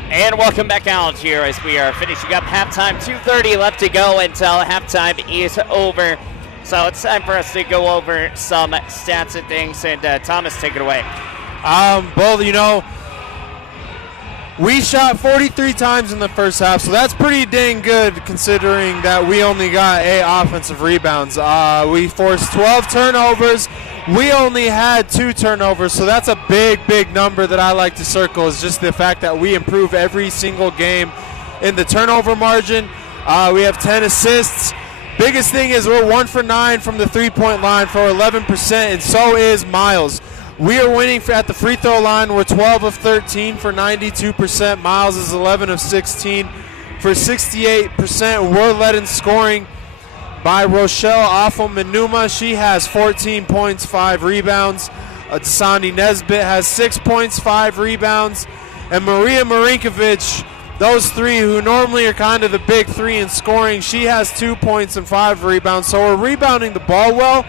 And welcome back out here as we are finishing up halftime. 2:30 left to go until halftime is over. So it's time for us to go over some stats and things. And Thomas, take it away. Well, you know, we shot 43 times in the first half, so that's pretty dang good considering that we only got 8 offensive rebounds. We forced 12 turnovers. We only had 2 turnovers, so that's a big, big number that I like to circle, is just the fact that we improve every single game in the turnover margin. We have 10 assists. Biggest thing is we're 1 for 9 from the three-point line for 11%, and so is Miles. We are winning at the free throw line. We're 12 of 13 for 92%. Miles is 11 of 16 for 68%. We're led in scoring by Rochelle Afo-Manuma. She has 14 points, 5 rebounds. Dasani Nesbitt has 6 points, 5 rebounds. And Maria Marinkovic those three who normally are kind of the big three in scoring, she has 2 points and 5 rebounds. So we're rebounding the ball well.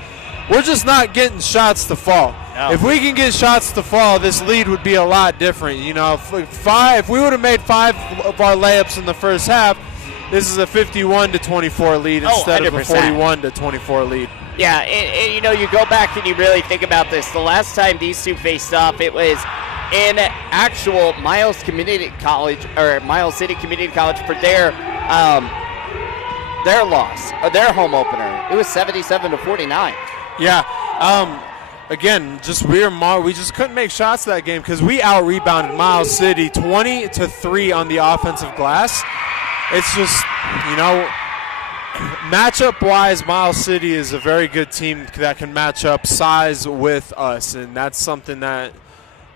We're just not getting shots to fall. No. If we can get shots to fall, this lead would be a lot different. You know, if we would have made 5 of our layups in the first half, this is a 51-24 lead instead 100%. Of a 41-24 lead. Yeah, and you know, you go back and you really think about this. The last time these two faced off, it was in actual Miles City Community College for their loss, their home opener. It was 77-49. Yeah. Again, we just couldn't make shots that game because we out-rebounded Miles City 20-3 on the offensive glass. It's just, you know, matchup-wise, Miles City is a very good team that can match up size with us, and that's something that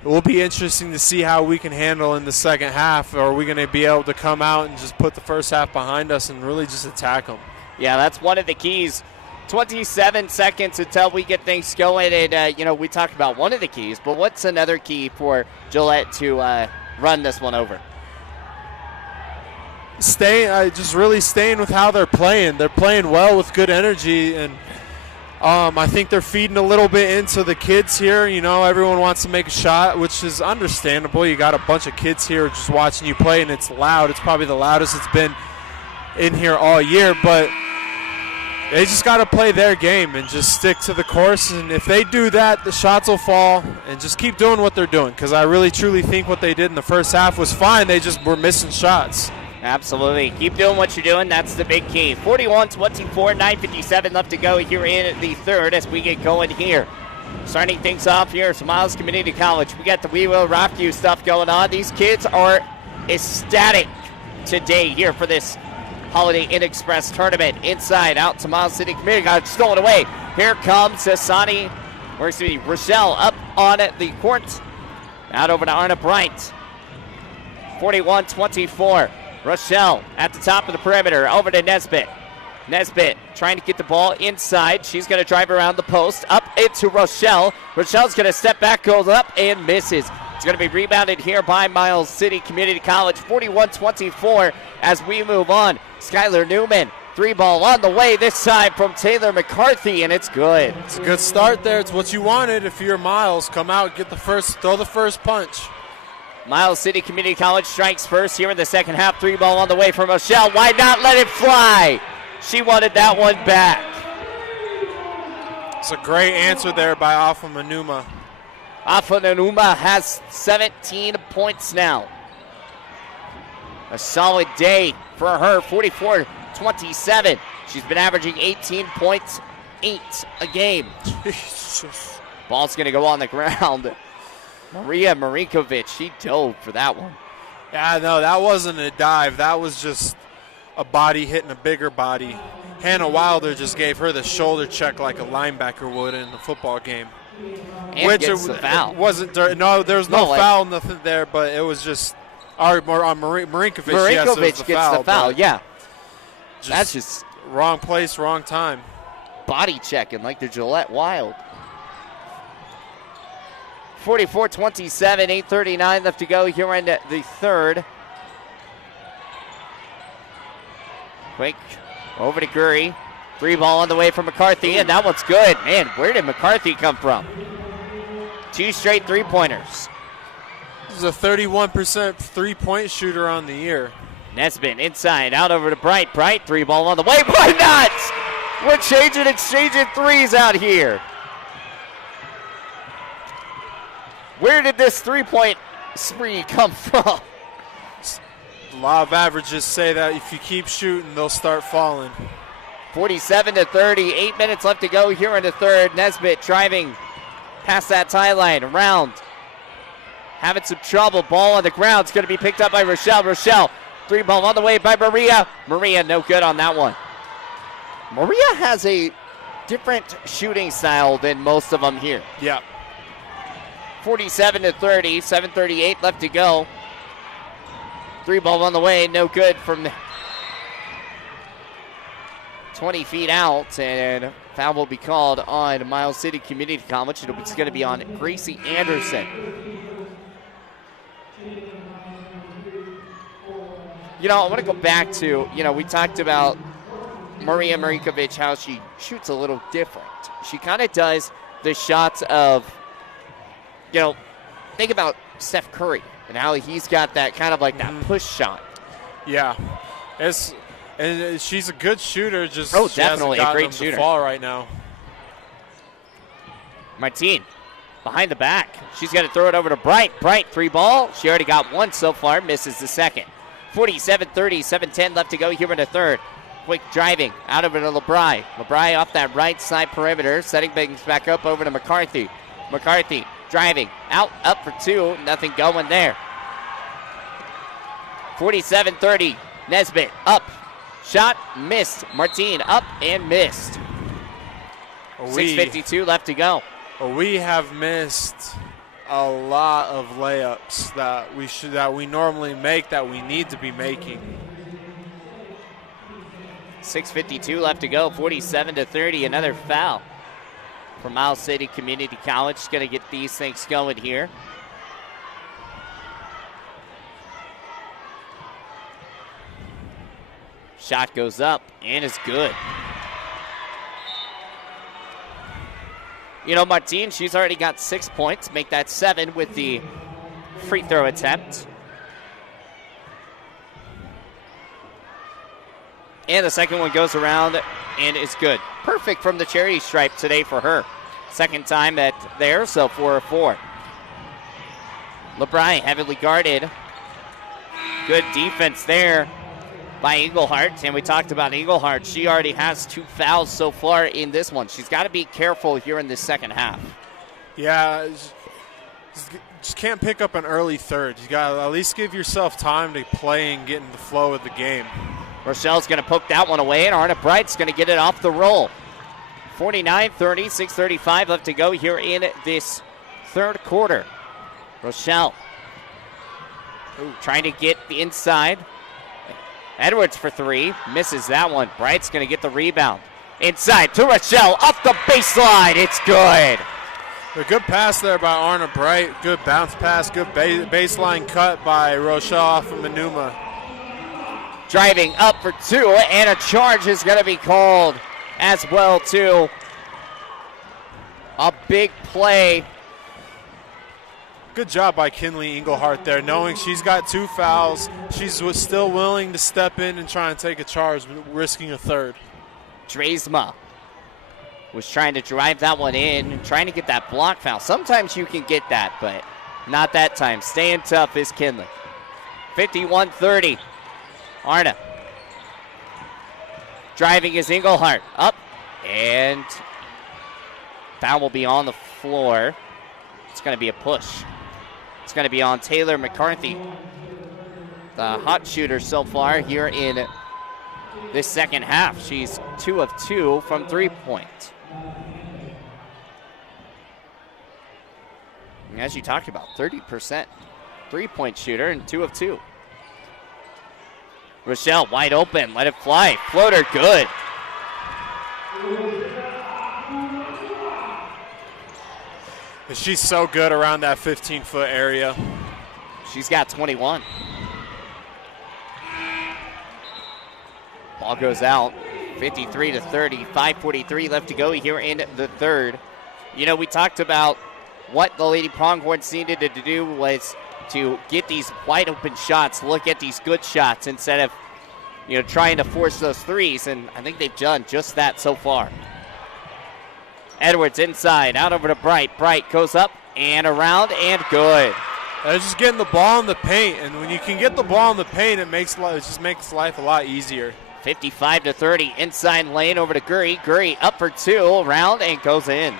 will be interesting to see how we can handle in the second half. Are we going to be able to come out and just put the first half behind us and really just attack them? Yeah, that's one of the keys. 27 seconds until we get things going, and you know, we talked about one of the keys, but what's another key for Gillette to run this one over? Just really staying with how they're playing. They're playing well with good energy, and I think they're feeding a little bit into the kids here. You know, everyone wants to make a shot, which is understandable. You got a bunch of kids here just watching you play, and it's loud. It's probably the loudest it's been in here all year, but they just got to play their game and just stick to the course. And if they do that, the shots will fall, and just keep doing what they're doing, because I really, truly think what they did in the first half was fine. They just were missing shots. Absolutely. Keep doing what you're doing. That's the big key. 41-24, 9:57 left to go here in the third as we get going here. Starting things off here at Miles Community College. We got the We Will Rock You stuff going on. These kids are ecstatic today here for this Holiday Inn Express tournament. Inside, out to Miles City Community College, stolen away. Here comes Rochelle up on the court. Out over to Arna Bright. 41-24. Rochelle at the top of the perimeter, over to Nesbitt. Nesbitt trying to get the ball inside. She's going to drive around the post, up into Rochelle. Rochelle's going to step back, goes up, and misses. It's going to be rebounded here by Miles City Community College. 41-24 as we move on. Skylar Newman, 3-ball on the way this time from Taylor McCarthy, and it's good. It's a good start there. It's what you wanted if you're Miles. Come out, throw the first punch. Miles City Community College strikes first here in the second half. 3-ball on the way from Rochelle. Why not let it fly? She wanted that one back. It's a great answer there by Afa Manuma. Afa Manuma has 17 points now. A solid day for her, 44-27. She's been averaging 18 points, 8 a game. Jesus. Ball's going to go on the ground. Maria Marinkovic, she dove for that one. Yeah, no, that wasn't a dive. That was just a body hitting a bigger body. Hannah Wilder just gave her the shoulder check like a linebacker would in the football game. And gets the foul. It wasn't, no, there was no foul, nothing there, but it was just, on Marinkovic, yes, it was gets the foul, yeah. That's just wrong place, wrong time. Body checking like the Gillette Wild. 44-27, 8:39 left to go here in the third. Quick over to Gurry. 3-ball on the way from McCarthy, and that one's good. Man, where did McCarthy come from? 2 straight three-pointers. This is a 31% three-point shooter on the year. Nesbitt inside, out over to Bright. Bright, 3-ball on the way. Why not? We're exchanging threes out here. Where did this three-point spree come from? A lot of averages say that if you keep shooting, they'll start falling. 47-30, 8 minutes left to go here in the third. Nesbitt driving past that tie line, around. Having some trouble, ball on the ground. It's going to be picked up by Rochelle. Rochelle, 3-ball on the way by Maria. Maria, no good on that one. Maria has a different shooting style than most of them here. Yeah. 47-30, 7:38 left to go. 3-ball on the way, no good from 20 feet out, and foul will be called on Miles City Community College. It's going to be on Gracie Anderson. I want to go back to, we talked about Maria Marinkovic, how she shoots a little different. She kind of does the shots of, think about Steph Curry and how he's got that kind of like that push shot. Yeah. And she's a good shooter, just definitely a great shooter. To fall right now. Martine behind the back. She's going to throw it over to Bright. Bright, 3-ball. She already got one so far, misses the second. 47-30, 7:10 left to go here in the third. Quick driving out of it to LeBry. LeBry off that right side perimeter, setting things back up over to McCarthy. McCarthy driving out, up for two, nothing going there. 47-30, Nesbitt up, shot, missed. Martine up and missed. 6:52 left to go. We have missed a lot of layups that we normally make, that we need to be making. 6:52 left to go. 47-30. Another foul for Miles City Community College. Going to get these things going here. Shot goes up and is good. Martine, she's already got 6 points. Make that 7 with the free throw attempt. And the second one goes around and is good. Perfect from the charity stripe today for her. Second time there, so 4 of 4. LeBry heavily guarded. Good defense there by Engelhardt. And we talked about Engelhardt. She already has 2 fouls so far in this one. She's got to be careful here in the second half. Yeah, just can't pick up an early third. You got to at least give yourself time to play and get in the flow of the game. Rochelle's going to poke that one away, and Arna Bright's going to get it off the roll. 49-30, 6:35 left to go here in this third quarter. Rochelle trying to get the inside. Edwards for 3, misses that one. Bright's going to get the rebound. Inside to Rochelle, off the baseline, it's good. A good pass there by Arna Bright. Good bounce pass, good baseline cut by Rochelle off of Manuma. Driving up for 2, and a charge is going to be called as well, too. A big play. Good job by Kinley Engelhardt there, knowing she's got 2 fouls. She's still willing to step in and try and take a charge, risking a third. Drazma was trying to drive that one in, trying to get that block foul. Sometimes you can get that, but not that time. Staying tough is Kinley. 51-30. Arna. Driving is Engelhardt. Up, and foul will be on the floor. It's going to be a push. It's going to be on Taylor McCarthy, the hot shooter so far here in this second half. She's 2 of 2 from 3-point. And as you talked about, 30% 3-point shooter and 2 of 2. Rochelle wide open, let it fly. Floater good. She's so good around that 15-foot area. She's got 21. Ball goes out, 53-30, 5:43 left to go here in the third. We talked about what the Lady Pronghorns needed to do was to get these wide open shots, look at these good shots instead of, trying to force those threes, and I think they've done just that so far. Edwards inside, out over to Bright. Bright goes up and around and good. Just getting the ball in the paint, and when you can get the ball in the paint, it just makes life a lot easier. 55-30, inside lane over to Gurry. Gurry up for 2, around and goes in.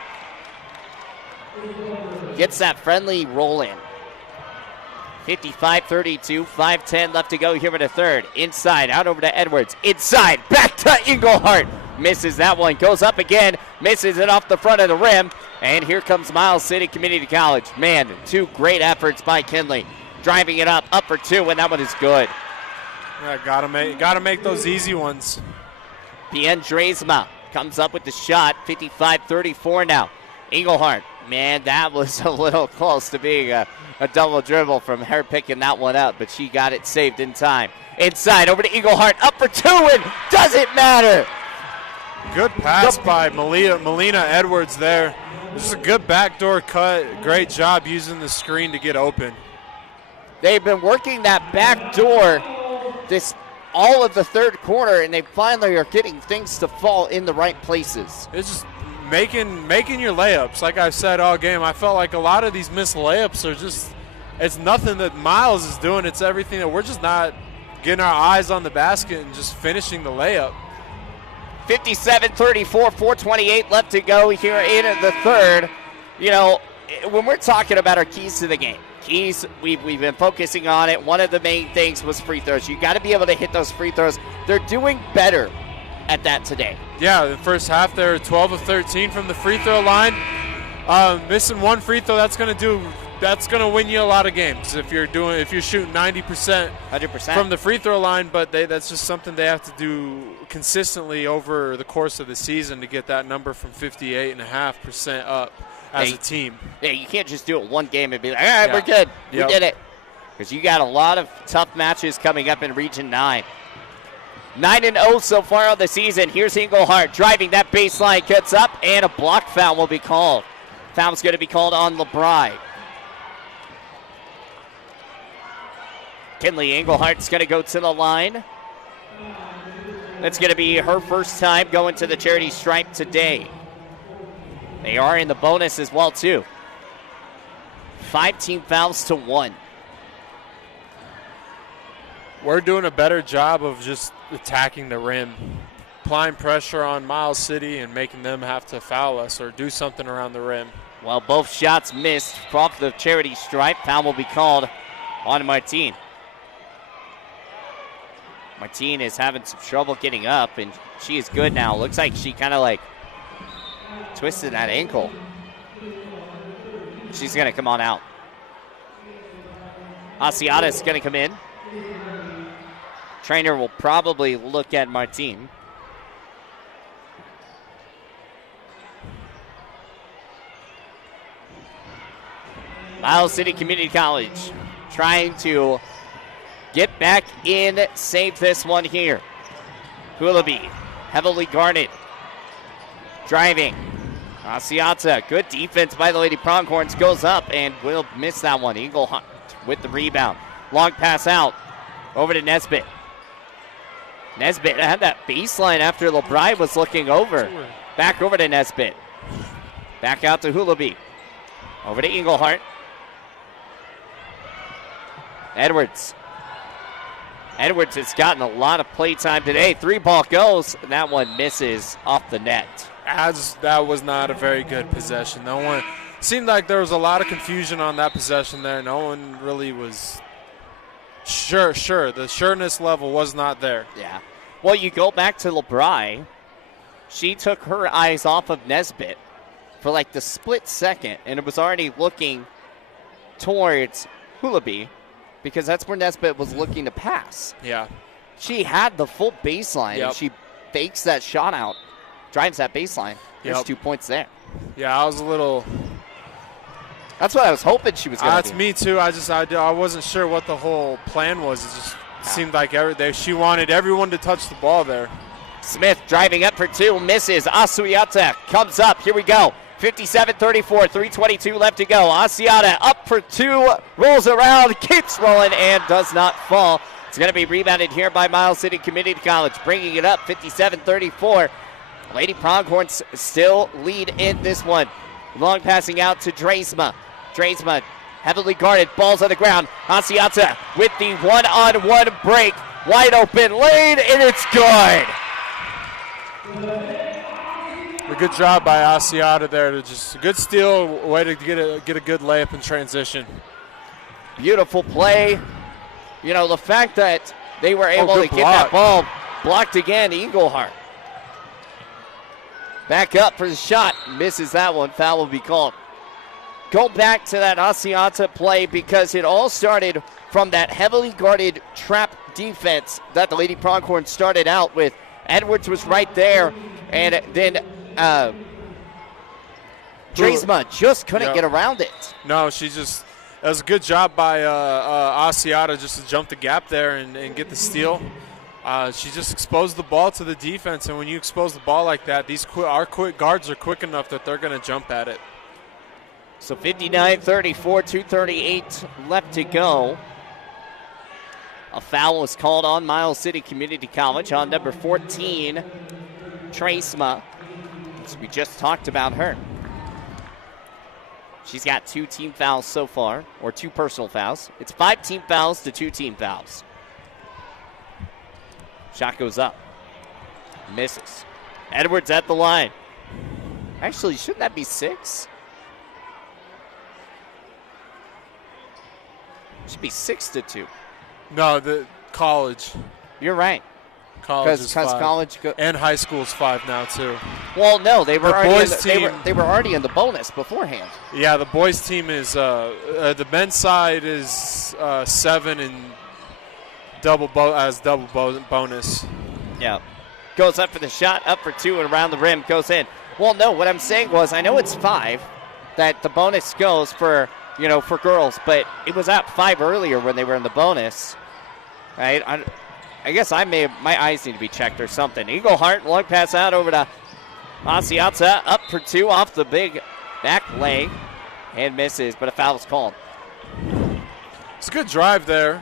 Gets that friendly roll in. 55-32, 5:10 left to go here in the third. Inside, out over to Edwards. Inside, back to Engelhardt. Misses that one, goes up again, misses it off the front of the rim. And here comes Miles City Community College. Man, 2 great efforts by Kinley. Driving it up for 2, and that one is good. Yeah, gotta make those easy ones. Bien Drazma comes up with the shot, 55-34 now. Engelhardt Man, that was a little close to being a double dribble from her picking that one up, but she got it saved in time. Inside, over to Eaglehart, up for two, and doesn't matter. Good pass by Melina Edwards there. This is a good backdoor cut. Great job using the screen to get open. They've been working that back door this all of the third quarter, and they finally are getting things to fall in the right places. It's just making your layups. Like I've said all game, I felt like a lot of these missed layups are just, it's nothing that Miles is doing. It's everything that we're just not getting our eyes on the basket and just finishing the layup. 57-34, 4:28 left to go here in the third. You know, when we're talking about our keys to the game, we've been focusing on it. One of the main things was free throws. You got to be able to hit those free throws. They're doing better at that today. Yeah, the first half they're 12 of 13 from the free throw line. Missing one free throw, that's going to win you a lot of games if you're shooting 90%, 100% from the free throw line. But that's just something they have to do consistently over the course of the season to get that number from 58.5% up as a team. Yeah, you can't just do it one game and be like, all right, we're good. We did it. Because you got a lot of tough matches coming up in Region 9. 9-0 so far on the season. Here's Englehart driving that baseline, gets up, and a block foul will be called. Foul's going to be called on LeBride. Kinley Englehart's going to go to the line. That's going to be her first time going to the charity stripe today. They are in the bonus as well, too. 5 team fouls to 1. We're doing a better job of just attacking the rim, applying pressure on Miles City and making them have to foul us or do something around the rim. Well, both shots missed off the charity stripe. Foul will be called on Martine. Martine is having some trouble getting up, and she is good now. Looks like she kind of like twisted that ankle. She's going to come on out. Asiata is going to come in. Trainer will probably look at Martine. Miles City Community College trying to get back in, save this one here. Hulaby, heavily guarded. Driving. Asiata, good defense by the Lady Pronghorns, goes up and will miss that one. Eaglehart with the rebound. Long pass out over to Nesbitt. Nesbitt had that baseline after LeBride was looking over. Back over to Nesbitt. Back out to Hulaby. Over to Englehart. Edwards. Edwards has gotten a lot of play time today. 3-ball goes, and that one misses off the net. That was not a very good possession. No one seemed like there was a lot of confusion on that possession there. No one really was sure. The sureness level was not there. Yeah. Well, you go back to LeBride. She took her eyes off of Nesbitt for like the split second, and it was already looking towards Hulaby because that's where Nesbitt was looking to pass. Yeah. She had the full baseline, and she fakes that shot out, drives that baseline. There's 2 points there. Yeah, I was a little... That's what I was hoping she was going to do. That's me too. I wasn't sure what the whole plan was. It just seemed like she wanted everyone to touch the ball there. Smith driving up for 2, misses. Asuyata comes up. Here we go. 57-34, 3:22 left to go. Asiata up for 2, rolls around, keeps rolling, and does not fall. It's going to be rebounded here by Miles City Community College, bringing it up 57-34. Lady Pronghorns still lead in this one. Long passing out to Drazma. Drazma heavily guarded, balls on the ground. Asiata with the one-on-one break. Wide open lane, and it's good. A good job by Asiata there. To just a good steal, way to get a good layup in transition. Beautiful play. You know, the fact that they were able to get that ball blocked again, Englehart. Back up for the shot, misses that one. Foul will be called. Go back to that Asiata play because it all started from that heavily guarded trap defense that the Lady Pronghorn started out with. Edwards was right there, and then Drazma just couldn't get around it. No, it was a good job by Asiata just to jump the gap there and get the steal. She just exposed the ball to the defense, and when you expose the ball like that, our quick guards are quick enough that they're going to jump at it. So 59-34, 2:38 left to go. A foul was called on Miles City Community College on number 14, Drazma. So we just talked about her. She's got 2 team fouls so far, or 2 personal fouls. It's 5 team fouls to 2 team fouls. Shot goes up. Misses. Edwards at the line. Actually, shouldn't that be 6? Should be 6-2. No, the college. You're right. College is 5. College and high school's 5 now too. Well, no, they were they were already in the bonus beforehand. Yeah, the boys team is the men's side is 7 and double bonus. Yeah, goes up for the shot, up for 2 and around the rim, goes in. Well, no, what I'm saying was I know it's 5 that the bonus goes for for girls, but it was at 5 earlier when they were in the bonus, right? I guess my eyes need to be checked or something. Eagle Heart, long pass out over to Asiata, up for 2 off the big back leg, and misses, but a foul is called. It's a good drive there.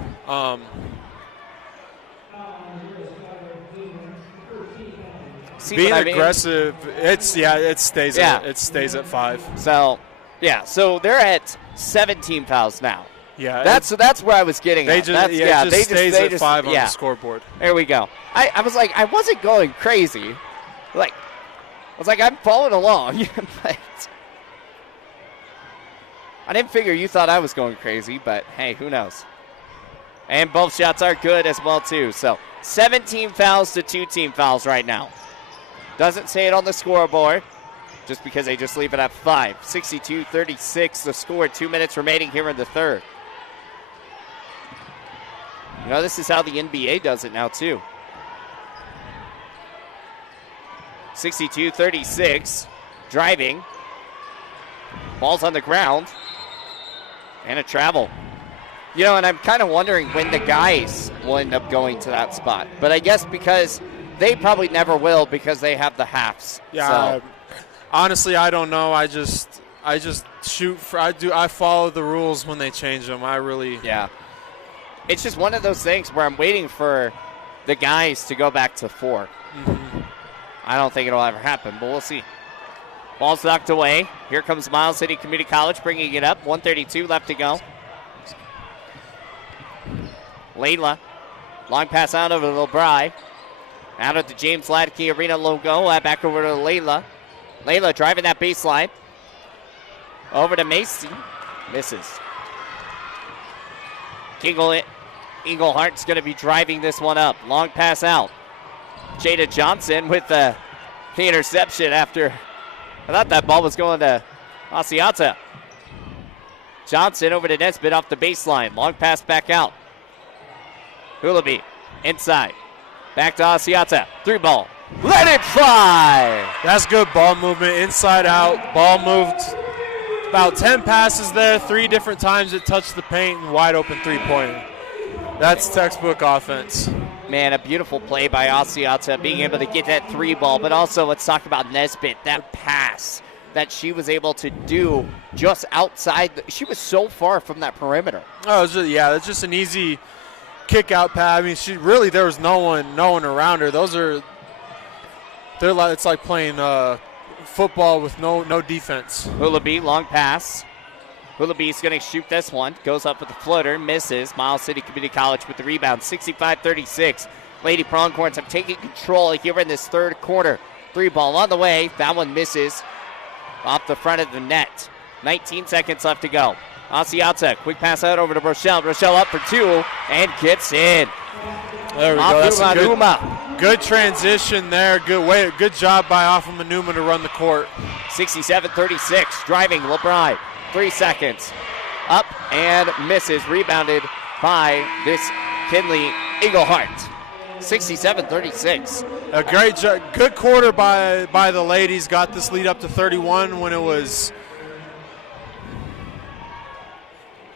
Being aggressive, it stays at 5. So they're at 17 fouls now. Yeah, that's where I was getting at. It just stays at 5 on the scoreboard. There we go. I was like, I wasn't going crazy. Like, I was like, I'm following along. But I didn't figure you thought I was going crazy, but hey, who knows? And both shots are good as well, too. So 17 fouls to 2 team fouls right now. Doesn't say it on the scoreboard, just because they just leave it at 5. 62-36, the score, 2 minutes remaining here in the third. This is how the NBA does it now, too. 62-36, driving. Ball's on the ground. And a travel. And I'm kind of wondering when the guys will end up going to that spot. But I guess because they probably never will because they have the halves. Yeah, so. Honestly, I don't know. I just shoot. I follow the rules when they change them. Yeah. It's just one of those things where I'm waiting for the guys to go back to 4. Mm-hmm. I don't think it'll ever happen, but we'll see. Ball's knocked away. Here comes Miles City Community College bringing it up. 1:32 left to go. Layla. Long pass out over to LeBry. Out at the James Ladke Arena logo. Back over to Layla. Layla driving that baseline. Over to Macy. Misses. Eagle Heart's going to be driving this one up. Long pass out. Jada Johnson with the interception after. I thought that ball was going to Asiata. Johnson over to Nesbitt off the baseline. Long pass back out. Hulaby inside. Back to Asiata. 3 ball. Let it fly! That's good ball movement, inside out. Ball moved about 10 passes there. 3 different times it touched the paint and wide open 3-pointer. That's textbook offense. Man, a beautiful play by Asiata being able to get that 3 ball, but also let's talk about Nesbitt, that pass that she was able to do just outside. She was so far from that perimeter. Oh, it's just an easy kick out pass. I mean, there was no one around her. It's like playing football with no defense. Hulaby, long pass. Hulaby's going to shoot this one. Goes up with the floater, misses. Miles City Community College with the rebound. 65-36. Lady Pronghorns have taken control here in this third quarter. 3 ball on the way. That one misses off the front of the net. 19 seconds left to go. Asiata, quick pass out over to Rochelle. Rochelle up for 2 and gets in. There we go. That's a good transition there. Good job by Alpha Manuma to run the court. 67-36. Driving LeBron. 3 seconds. Up and misses. Rebounded by this Kinley Eagle Heart. 67-36. A great, good quarter by the ladies. Got this lead up to 31 when it was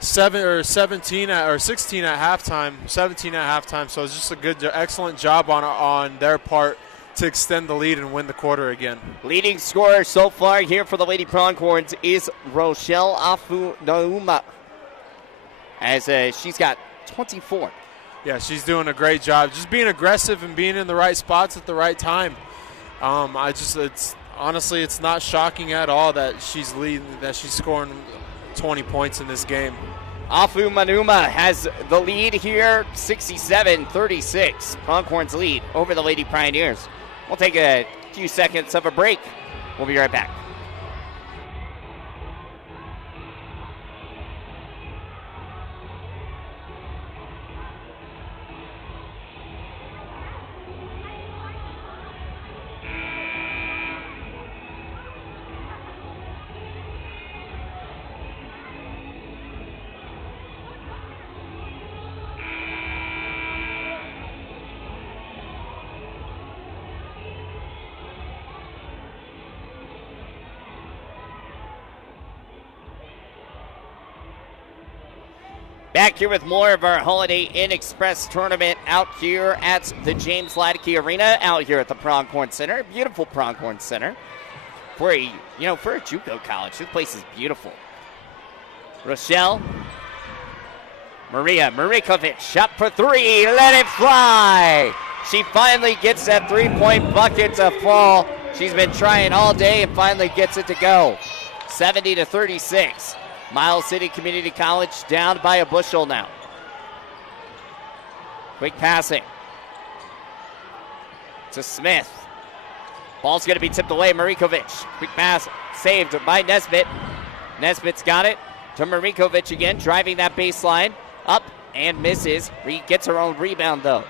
16 at halftime. 17 at halftime. So it's just a good, excellent job on their part to extend the lead and win the quarter again. Leading scorer so far here for the Lady Pronghorns is Rochelle Afunauma, as she's got 24. Yeah, she's doing a great job, just being aggressive and being in the right spots at the right time. It's not shocking at all that she's scoring 20 points in this game. Afunauma has the lead here, 67-36. Pronghorns lead over the Lady Pioneers. We'll take a few seconds of a break. We'll be right back. Back here with more of our Holiday Inn Express tournament out here at the James Ladke Arena, out here at the Pronghorn Center. Beautiful Pronghorn Center. For a JUCO college, this place is beautiful. Rochelle. Maria Marikovic, shot for three, let it fly. She finally gets that three-point bucket to fall. She's been trying all day and finally gets it to go. 70-36. Miles City Community College down by a bushel now. Quick passing to Smith. Ball's going to be tipped away. Marikovic. Quick pass saved by Nesbitt. Nesbitt's got it to Marikovic again, driving that baseline up and misses. Gets her own rebound though.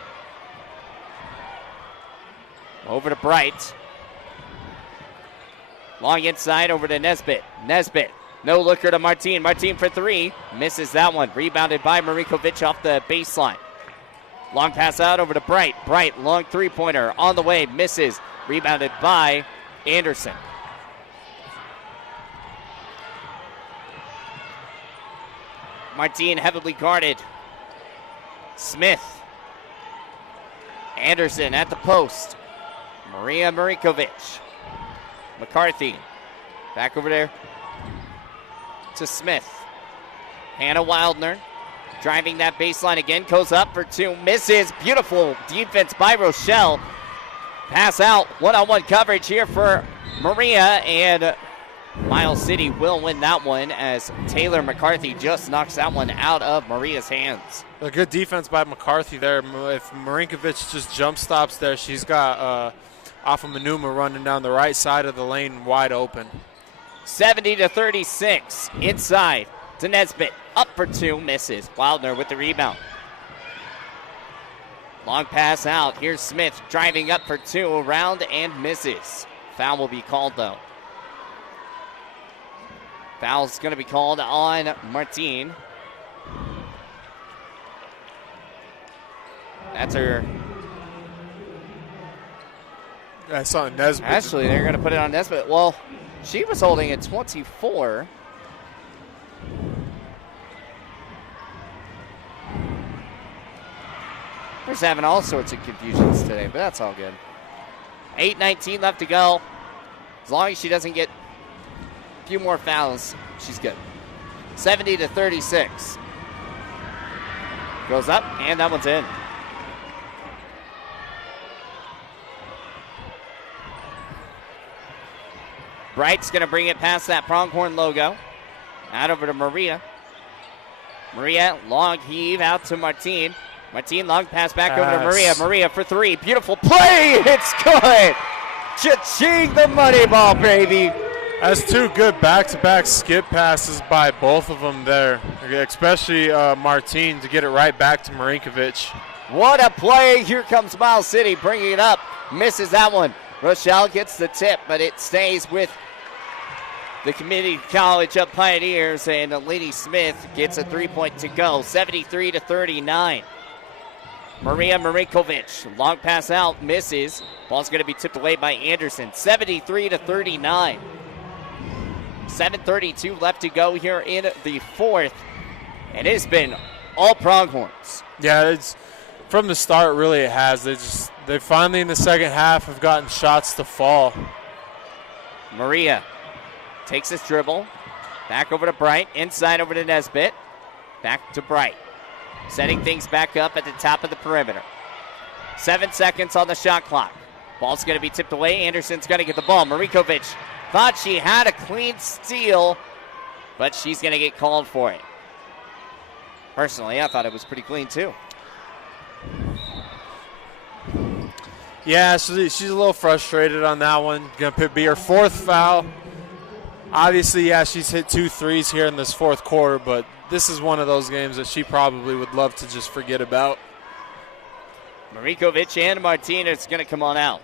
Over to Bright. Long inside over to Nesbitt. Nesbitt. No looker to Martine. Martine for three. Misses that one. Rebounded by Marikovic off the baseline. Long pass out over to Bright. Bright, long three-pointer on the way. Misses. Rebounded by Anderson. Martine heavily guarded. Smith. Anderson at the post. Maria Marikovic. McCarthy. Back over there to Smith. Hannah Wildner driving that baseline again, goes up for two, misses. Beautiful defense by Rochelle. Pass out, one-on-one coverage here for Maria, and Miles City will win that one as Taylor McCarthy just knocks that one out of Maria's hands. A good defense by McCarthy there. If Marinkovic just jump stops there, she's got Afunauma running down the right side of the lane wide open. 70-36. Inside to Nesbitt. Up for two. Misses. Wildner with the rebound. Long pass out. Here's Smith driving up for two. Around and misses. Foul will be called though. Foul's going to be called on Martine. That's her. I saw Nesbitt. Actually, they're going to put it on Nesbitt. Well, she was holding at 24. We're just having all sorts of confusions today, but that's all good. 8:19 left to go. As long as she doesn't get a few more fouls, she's good. 70-36. Goes up, and that one's in. Bright's going to bring it past that pronghorn logo. Out over to Maria. Maria, long heave out to Martine. Martine, long pass back over to Maria. Maria for three. Beautiful play. It's good. Cha-ching, the money ball, baby. That's two good back-to-back skip passes by both of them there, especially Martine to get it right back to Marinkovic. What a play. Here comes Miles City bringing it up. Misses that one. Rochelle gets the tip, but it stays with the Community College of Pioneers, and Lady Smith gets a three-point to go. 73-39. Maria Marikovic, long pass out, misses. Ball's going to be tipped away by Anderson. 73-39. 7:32 left to go here in the fourth. And it's been all Pronghorns. Yeah, it's from the start, really it has. They finally in the second half have gotten shots to fall. Maria takes his dribble. Back over to Bright. Inside over to Nesbitt. Back to Bright. Setting things back up at the top of the perimeter. 7 seconds on the shot clock. Ball's going to be tipped away. Anderson's going to get the ball. Marikovic thought she had a clean steal, but she's going to get called for it. Personally, I thought it was pretty clean too. Yeah, she's a little frustrated on that one. Going to be her fourth foul. Obviously, yeah, she's hit 2 threes here in this fourth quarter, but this is one of those games that she probably would love to just forget about. Marikovic and Martinez going to come on out.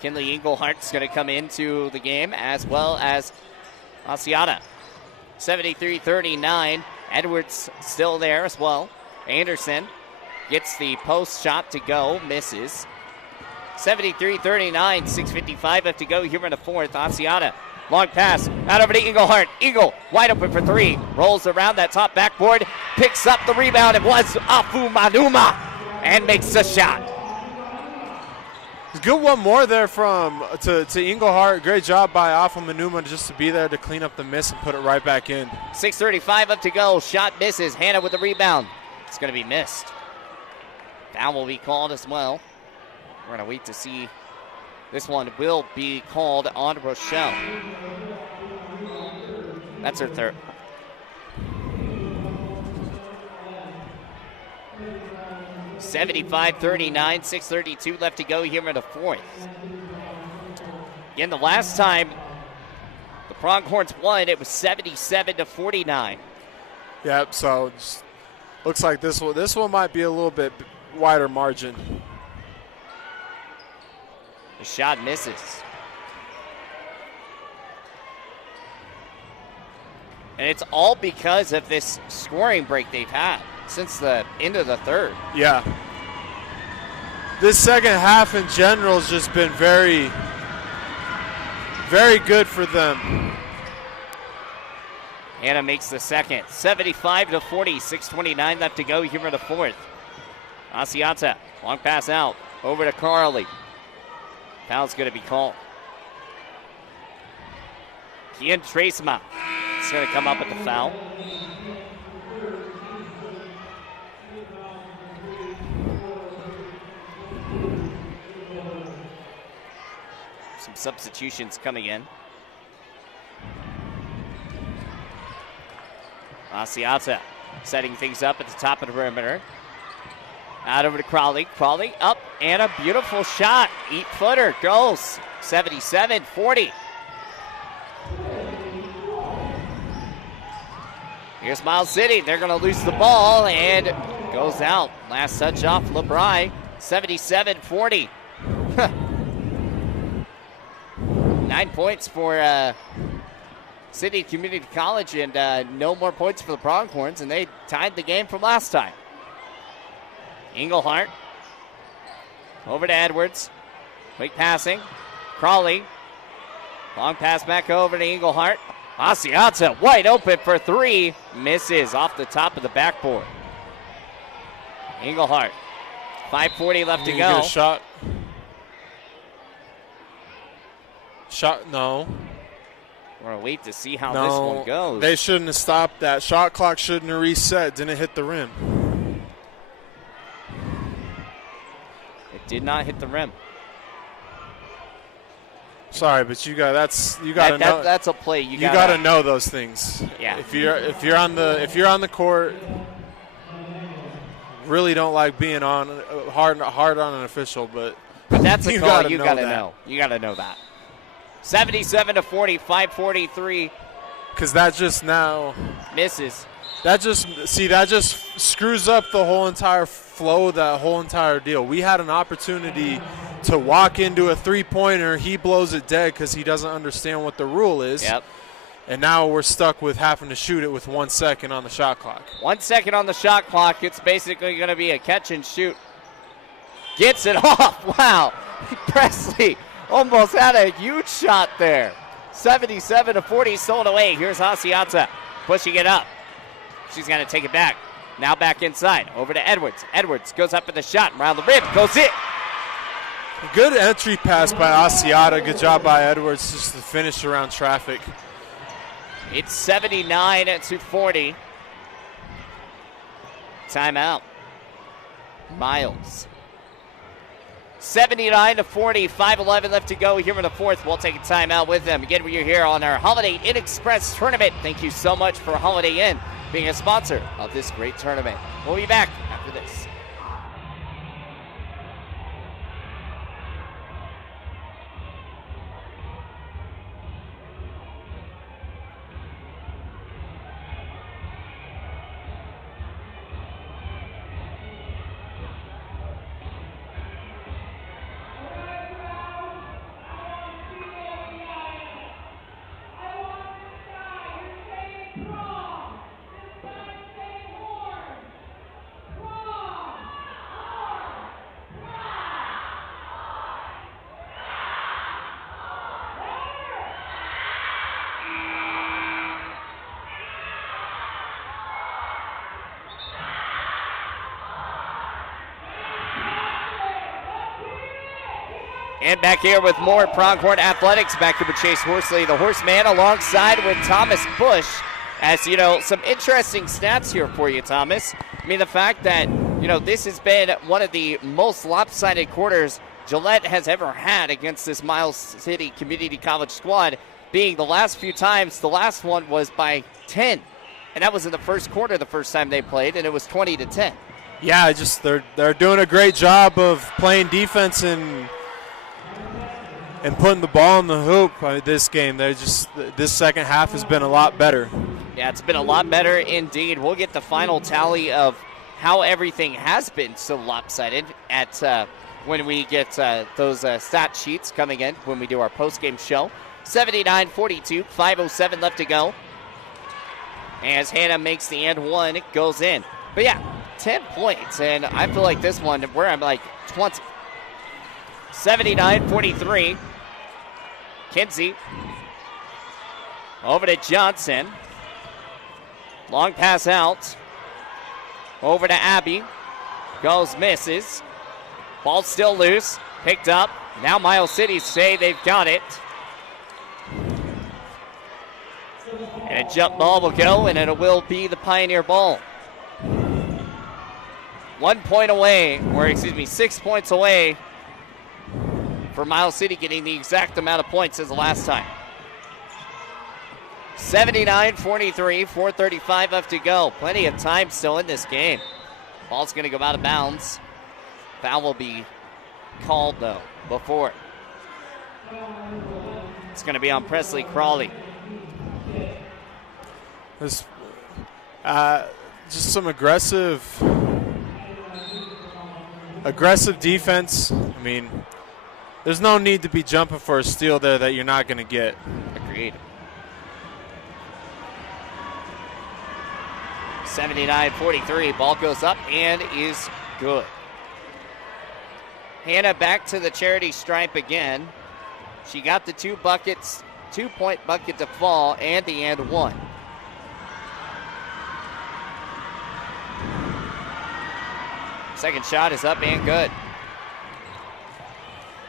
Kinley Englehart's going to come into the game, as well as Asiata. 73-39. Edwards still there as well. Anderson gets the post shot to go, misses. 73-39, 6:55 left to go here in the fourth. Asiata, long pass, out over to Englehart. Eagle, wide open for 3. Rolls around that top backboard, picks up the rebound. It was Afu Manuma, and makes the shot. Good one more there to Englehart. Great job by Afu Manuma just to be there to clean up the miss and put it right back in. 6:35 up to go. Shot misses. Hannah with the rebound. It's going to be missed. Foul will be called as well. We're going to wait to see. This one will be called on Rochelle. That's her third. (75-39), 6:32 left to go here in the fourth. Again, the last time the Pronghorns won, it was 77-49. Yep. So looks like this one might be a little bit wider margin. The shot misses. And it's all because of this scoring break they've had since the end of the third. Yeah. This second half in general has just been very, very good for them. Hannah makes the second. 75-40, 6:29 left to go here in the fourth. Asiata, long pass out, over to Carly. Foul's going to be called. Kian Tresma is going to come up with the foul. Some substitutions coming in. Asiata setting things up at the top of the perimeter. Out over to Crowley. Crowley up, and a beautiful shot. 8-footer goes. 77-40. Here's Miles City. They're going to lose the ball, and goes out. Last touch off LeBry. 77-40. 9 points for City Community College, and no more points for the Pronghorns, and they tied the game from last time. Englehart over to Edwards. Quick passing. Crawley. Long pass back over to Englehart. Asiata wide open for 3. Misses off the top of the backboard. Englehart. 5:40 left to go. Get a shot. No. We're going to wait to see how this one goes. They shouldn't have stopped that. Shot clock shouldn't have reset. Didn't hit the rim. It did not hit the rim. Sorry, but you got to know. That's a play. You got to know those things. Yeah. If you're on the court, really don't like being on hard on an official, but that's a call. You got to know. You got to know that. 77-40, 5:43. Because that just now misses. That just screws up the whole entire flow, that whole entire deal. We had an opportunity to walk into a three-pointer. He blows it dead because he doesn't understand what the rule is. Yep. And now we're stuck with having to shoot it with 1 second on the shot clock. 1 second on the shot clock. It's basically going to be a catch and shoot Gets it off. Wow. Presley almost had a huge shot there. 77-40, stolen away. Here's Asiata pushing it up. She's going to take it back. Now back inside. Over to Edwards. Edwards goes up for the shot. Around the rim. Goes in. Good entry pass by Asiata. Good job by Edwards just to finish around traffic. It's 79-40. Timeout. Miles. 79-40, 5:11 left to go here in the fourth. We'll take a timeout with them. Again, we're here on our Holiday Inn Express tournament. Thank you so much for Holiday Inn being a sponsor of this great tournament. We'll be back after this. And back here with more Pronghorn Athletics. Back here with Chase Horsley, the Horseman, alongside with Thomas Bush. As you know, some interesting stats here for you, Thomas. I mean, the fact that, this has been one of the most lopsided quarters Gillette has ever had against this Miles City Community College squad, being the last few times, the last one was by 10. And that was in the first quarter the first time they played, and it was 20-10. Yeah, just they're doing a great job of playing defense and putting the ball in the hoop this game. This second half has been a lot better. Yeah, it's been a lot better indeed. We'll get the final tally of how everything has been so lopsided at when we get those stat sheets coming in when we do our postgame show. 79-42, 5:07 left to go. As Hannah makes the and one, it goes in. But yeah, 10 points, and I feel like this one where I'm like 20. 79-43. Kinsey over to Johnson. Long pass out. Over to Abby. Goes, misses. Ball still loose. Picked up. Now Miles City say they've got it. And a jump ball will go, and it will be the Pioneer ball. 1 point away, or 6 points away for Miles City getting the exact amount of points as the last time. 79-43, 4:35 left to go. Plenty of time still in this game. Ball's going to go out of bounds. Foul will be called, though, before. It's going to be on Presley Crawley. This, just some aggressive defense. I mean, there's no need to be jumping for a steal there that you're not going to get. Agreed. 79-43. Ball goes up and is good. Hannah back to the charity stripe again. She got the 2-point bucket to fall and the and one. Second shot is up and good.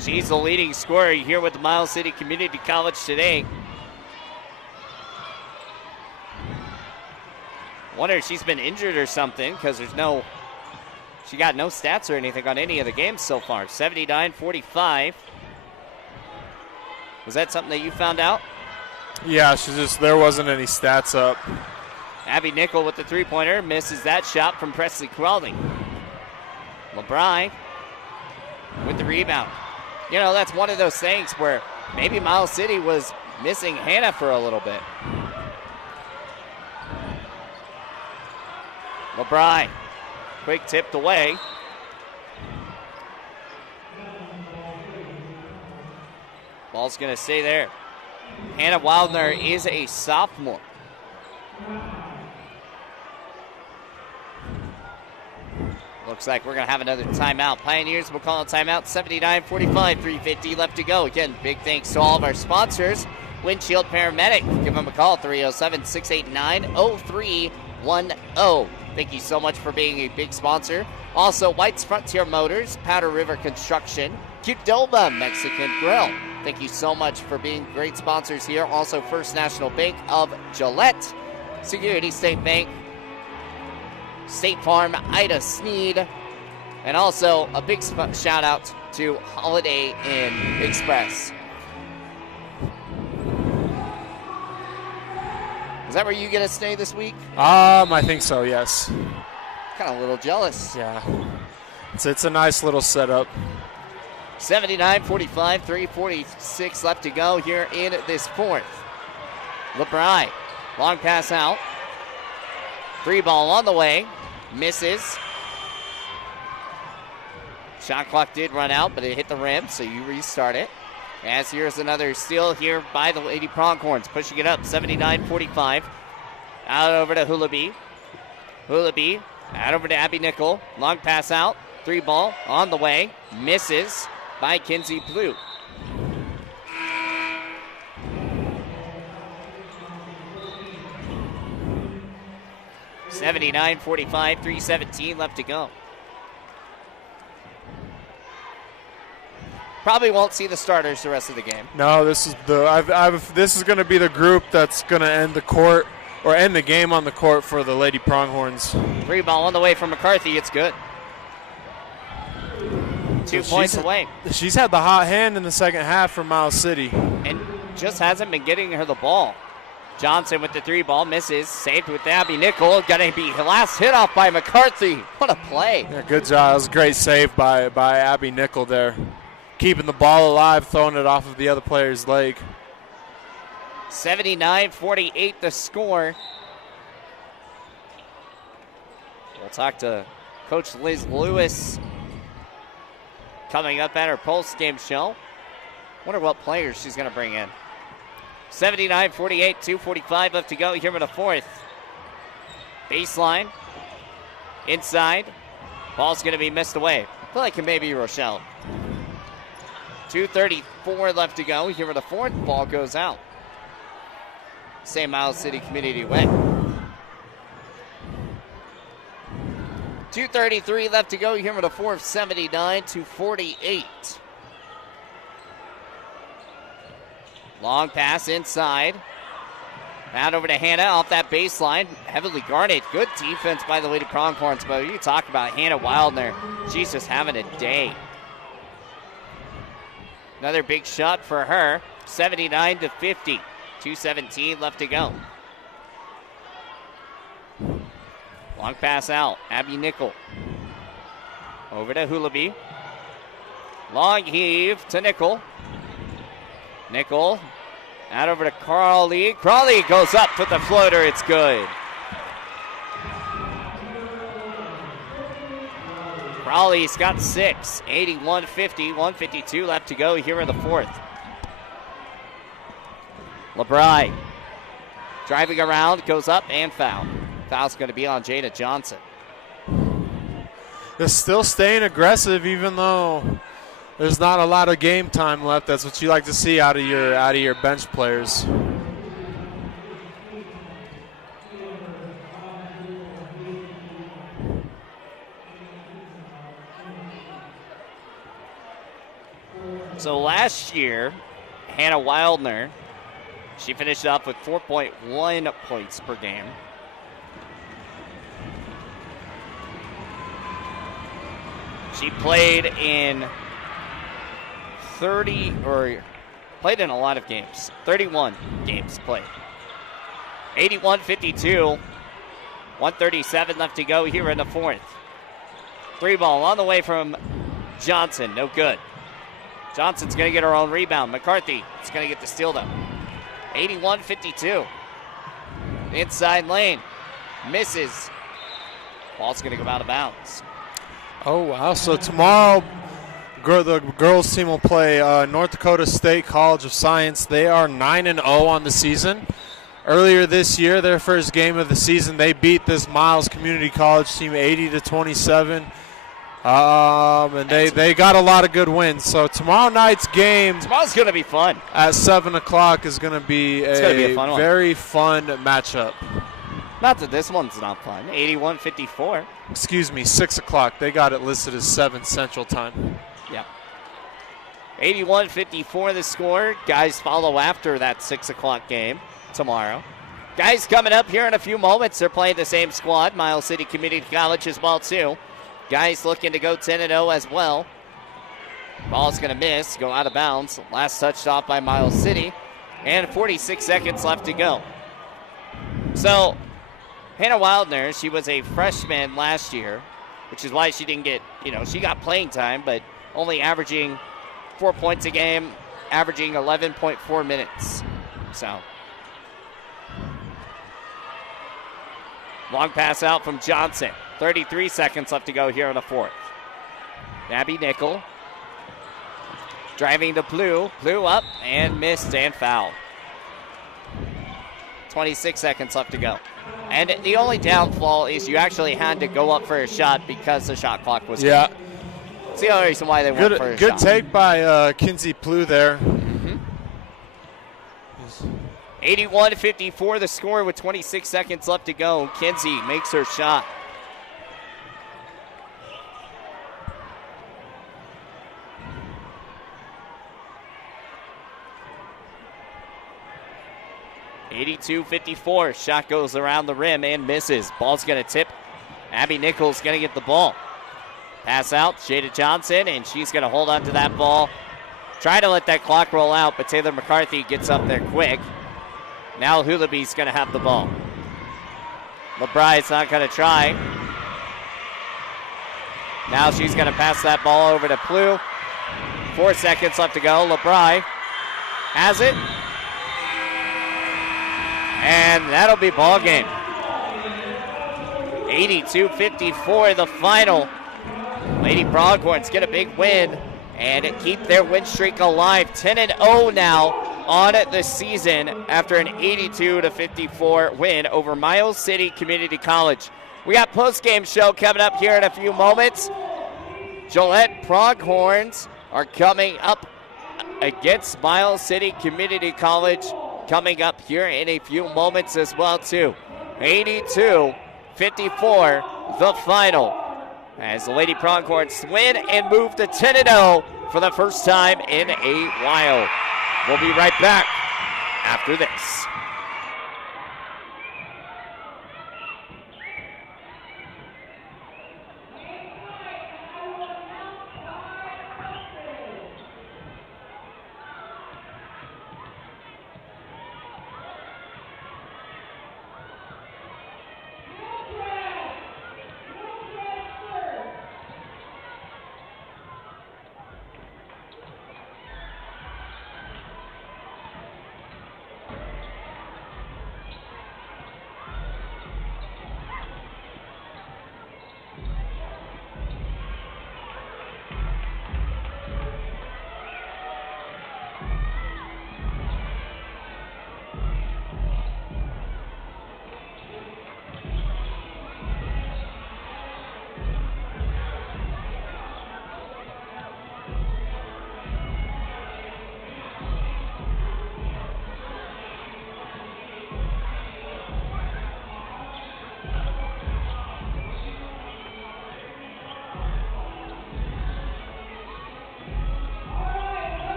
She's the leading scorer here with the Miles City Community College today. Wonder if she's been injured or something, because she got no stats or anything on any of the games so far. 79-45. Was that something that you found out? Yeah, there wasn't any stats up. Abby Nickel with the three-pointer misses that shot from Presley Crawley. LeBron with the rebound. That's one of those things where maybe Miles City was missing Hannah for a little bit. LeBron, quick tipped away. Ball's going to stay there. Hannah Wildner is a sophomore. Looks like we're going to have another timeout. Pioneers will call a timeout. 79:45, 3:50 left to go. Again, big thanks to all of our sponsors. Windshield Paramedic. Give them a call, 307-689-0310. Thank you so much for being a big sponsor. Also, White's Frontier Motors, Powder River Construction, Qdoba Mexican Grill. Thank you so much for being great sponsors here. Also, First National Bank of Gillette, Security State Bank, State Farm, Ida Sneed, and also a big shout out to Holiday Inn Express. Is that where you get to stay this week? I think so, yes. Kind of a little jealous. Yeah. It's a nice little setup. 79:45, 3:46 left to go here in this fourth. LeBron, long pass out. 3 ball on the way. Misses. Shot clock did run out, but it hit the rim, so you restart it. As here's another steal here by the Lady Pronghorns, pushing it up, 79:45. Out over to Hulaby. Hulaby, out over to Abby Nickel. Long pass out, 3 ball on the way. Misses by Kinsey Blue. (79:45, 3:17 left to go. Probably won't see the starters the rest of the game. No, this is this is going to be the group that's going to end the court or end the game on the court for the Lady Pronghorns. 3 ball on the way from McCarthy. It's good. 2 points away. She's had the hot hand in the second half for Miles City. And just hasn't been getting her the ball. Johnson with the 3 ball, misses. Saved with Abby Nickel. Gonna be last hit off by McCarthy. What a play. Yeah, good job. It was a great save by Abby Nickel there. Keeping the ball alive, throwing it off of the other player's leg. 79-48 the score. We'll talk to Coach Liz Lewis coming up at her post-game show. Wonder what players she's going to bring in. 79-48, 2:45 left to go here in the fourth. Baseline. Inside. Ball's going to be missed away. I feel like it may be Rochelle. 2:34 left to go here in the fourth. Ball goes out. St. Miles City Community win. 2:33 left to go here in the fourth. 79-48. Long pass inside. Out over to Hannah off that baseline. Heavily guarded. Good defense by the Lady Pronghorns. But you talk about Hannah Wildner. She's just having a day. Another big shot for her. 79-50. 2:17 left to go. Long pass out. Abby Nickel. Over to Hulaby. Long heave to Nickel. Nickel. Out over to Crawley. Crawley goes up with the floater. It's good. Crawley's got 6. 81-50. 1:52 left to go here in the fourth. LeBron driving around, goes up and foul. Foul's going to be on Jada Johnson. They're still staying aggressive even though there's not a lot of game time left. That's what you like to see out of your bench players. So last year, Hannah Wildner, she finished up with 4.1 points per game. She played in played in a lot of games. 31 games played. 81-52. 1:37 left to go here in the fourth. 3 ball on the way from Johnson. No good. Johnson's going to get her own rebound. McCarthy is going to get the steal though. 81-52. Inside lane. Misses. Ball's going to go out of bounds. Oh, wow. So tomorrow, the girls team will play North Dakota State College of Science. They are 9-0 on the season. Earlier this year, their first game of the season, they beat this Miles Community College team 80-27. And they got a lot of good wins. So tomorrow night's game Tomorrow's going to be fun. at 7 o'clock is going to be a fun one. very fun matchup. Not that this one's not fun. 81-54. Excuse me, 6 o'clock. They got it listed as 7 Central Time. Yeah. 81-54 the score. Guys follow after that 6 o'clock game tomorrow. Guys coming up here in a few moments. They're playing the same squad. Miles City Community College as well, too. Guys looking to go 10-0 as well. Ball's going to miss, go out of bounds. Last touched off by Miles City. And 46 seconds left to go. So, Hannah Wildner, she was a freshman last year, which is why she didn't get, she got playing time, but only averaging 4 points a game, averaging 11.4 minutes. So, long pass out from Johnson. 33 seconds left to go here in the fourth. Abby Nickel driving to Plew. Plew up and missed and foul. 26 seconds left to go. And the only downfall is you actually had to go up for a shot because the shot clock was Yeah. going. It's the only reason why they went for a shot. Good take by Kinsey Plew there. 81-54 the score with 26 seconds left to go. Kinsey makes her shot. .52-54. Shot goes around the rim and misses. Ball's going to tip. Abby Nichols going to get the ball. Pass out. Jada Johnson, and she's going to hold on to that ball. Try to let that clock roll out, but Taylor McCarthy gets up there quick. Now Hulaby's going to have the ball. LeBride's not going to try. Now she's going to pass that ball over to Plew. 4 seconds left to go. LeBride has it. And that'll be ball game. 82-54 the final. Lady Pronghorns get a big win and keep their win streak alive. 10-0 now on the season after an 82-54 win over Miles City Community College. We got post-game show coming up here in a few moments. Gillette Pronghorns are coming up against Miles City Community College coming up here in a few moments as well too. 82-54 the final as the Lady Pronghorns win and move to 10-0 for the first time in a while. We'll be right back after this.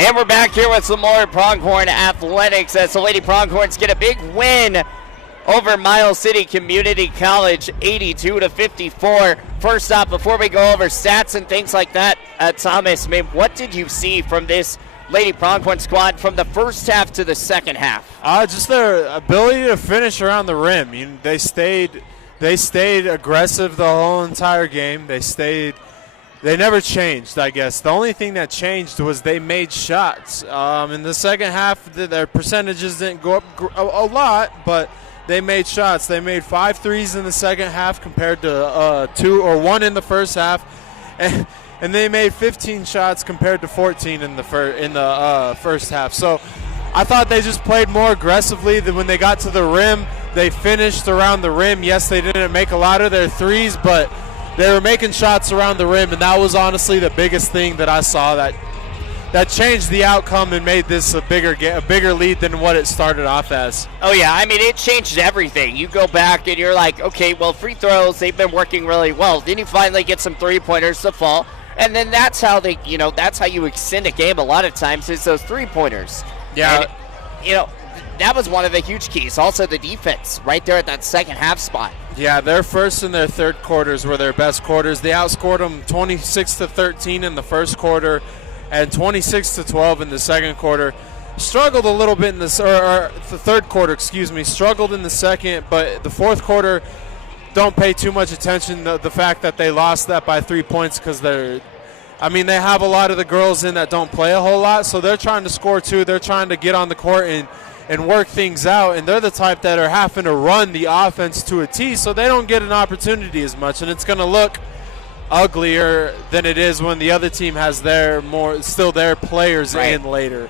And we're back here with some more Pronghorn athletics as the Lady Pronghorns get a big win over Miles City Community College, 82-54. First off, before we go over stats and things like that, Thomas, what did you see from this Lady Pronghorn squad from the first half to the second half? Just their ability to finish around the rim. They stayed aggressive the whole entire game. They never changed, I guess. The only thing that changed was they made shots. In the second half, their percentages didn't go up a lot, but they made shots. They made 5 threes in the second half compared to 2 or 1 in the first half. And they made 15 shots compared to 14 in the first half. So I thought they just played more aggressively. When they got to the rim, they finished around the rim. Yes, they didn't make a lot of their threes, but they were making shots around the rim, and that was honestly the biggest thing that I saw that changed the outcome and made this a bigger lead than what it started off as. Oh, yeah. I mean, it changed everything. You go back and you're like, okay, well, free throws, they've been working really well. Then you finally get some three-pointers to fall, and then that's how that's how you extend a game a lot of times is those three-pointers. Yeah. And, that was one of the huge keys. Also the defense right there at that second half spot. Yeah, their first and their third quarters were their best quarters. They outscored them 26-13 in the first quarter and 26-12 in the second quarter. Struggled a little bit in the third quarter, struggled in the second, but the fourth quarter, don't pay too much attention to the fact that they lost that by 3 points because they have a lot of the girls in that don't play a whole lot, so they're trying to score too. They're trying to get on the court and work things out, and they're the type that are having to run the offense to a T, so they don't get an opportunity as much, and it's going to look uglier than it is when the other team has their players in later.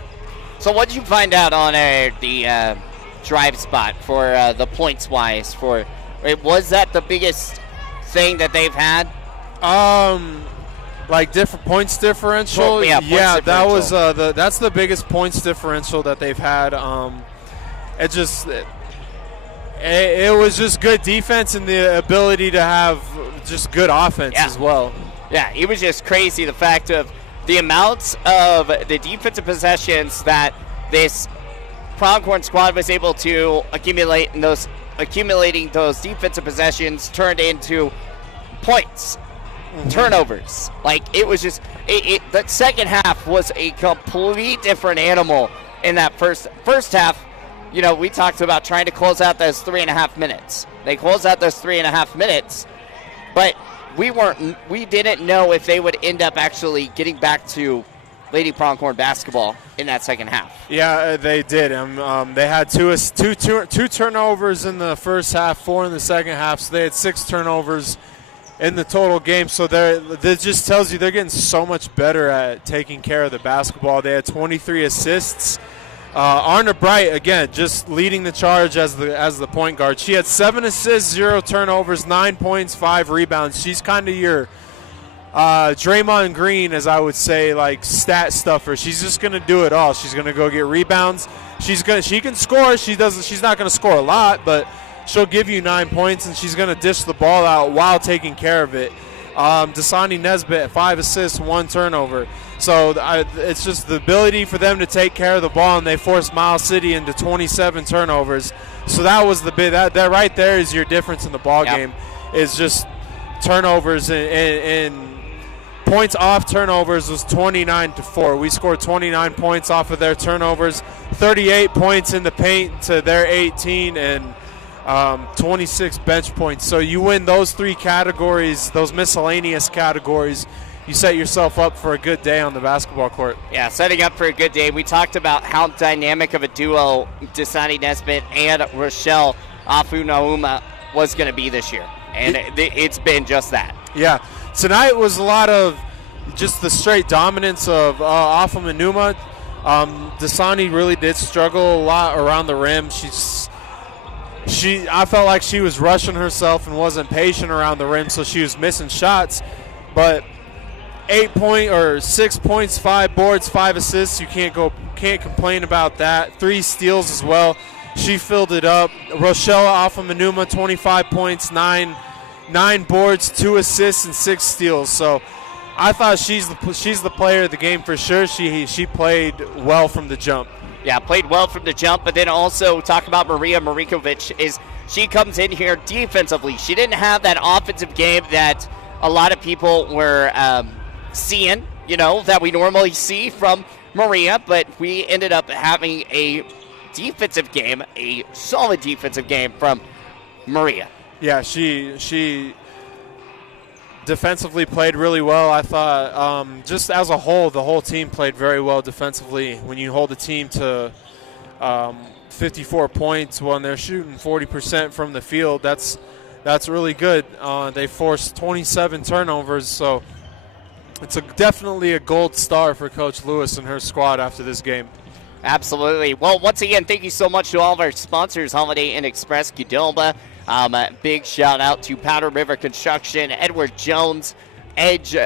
So what did you find out on the drive spot for the points-wise? Was that the biggest thing that they've had? Like different points differential. Points differential. That was that's the biggest points differential that they've had. It was just good defense and the ability to have just good offense as well. Yeah, it was just crazy the fact of the amounts of the defensive possessions that this Pronghorn squad was able to accumulate, and accumulating those defensive possessions turned into points. Turnovers. Like, it was just that second half was a complete different animal in that first half. We talked about trying to close out those 3.5 minutes. They closed out those 3.5 minutes, but we didn't know if they would end up actually getting back to Lady Pronghorn basketball in that second half. Yeah, they did. They had two turnovers in the first half, 4 in the second half, so they had 6 turnovers in the total game. So that just tells you they're getting so much better at taking care of the basketball. They had 23 assists. Arna Bright, again, just leading the charge as the point guard. She had 7 assists, 0 turnovers, 9 points, 5 rebounds. She's kind of your Draymond Green, as I would say, like stat stuffer. She's just going to do it all. She's going to go get rebounds. She can score. She's not going to score a lot, but she'll give you 9 points, and she's going to dish the ball out while taking care of it. Dasani Nesbitt, 5 assists, 1 turnover. So it's just the ability for them to take care of the ball, and they forced Miles City into 27 turnovers. So that was the big that right there is your difference in the ball game. Is just turnovers and points off turnovers was 29-4. We scored 29 points off of their turnovers, 38 points in the paint to their 18, and 26 bench points. So you win those 3 categories, those miscellaneous categories, you set yourself up for a good day on the basketball court. Yeah, setting up for a good day. We talked about how dynamic of a duo Dasani Nesbitt and Rochelle Afunauma was going to be this year, and it's been just that. Yeah, tonight was a lot of just the straight dominance of Afunauma. Dasani really did struggle a lot around the rim. I felt like she was rushing herself and wasn't patient around the rim, so she was missing shots. But 6 points, 5 boards, 5 assists. You can't complain about that. 3 steals as well. She filled it up. Rochelle Afunauma, 25 points, 9 boards, 2 assists, and 6 steals. So I thought she's the player of the game for sure. She played well from the jump. Yeah, played well from the jump, but then also talk about Maria Marikovic is she comes in here defensively. She didn't have that offensive game that a lot of people were seeing, that we normally see from Maria, but we ended up having a defensive game, a solid defensive game from Maria. Yeah, she defensively played really well. I thought just as a whole, the whole team played very well defensively. When you hold a team to 54 points when they're shooting 40% from the field, that's really good. They forced 27 turnovers, so it's definitely a gold star for Coach Lewis and her squad after this game. Absolutely. Well, once again, thank you so much to all of our sponsors, Holiday Inn Express, Qdoba. Big shout out to Powder River Construction, Edward Jones, Edge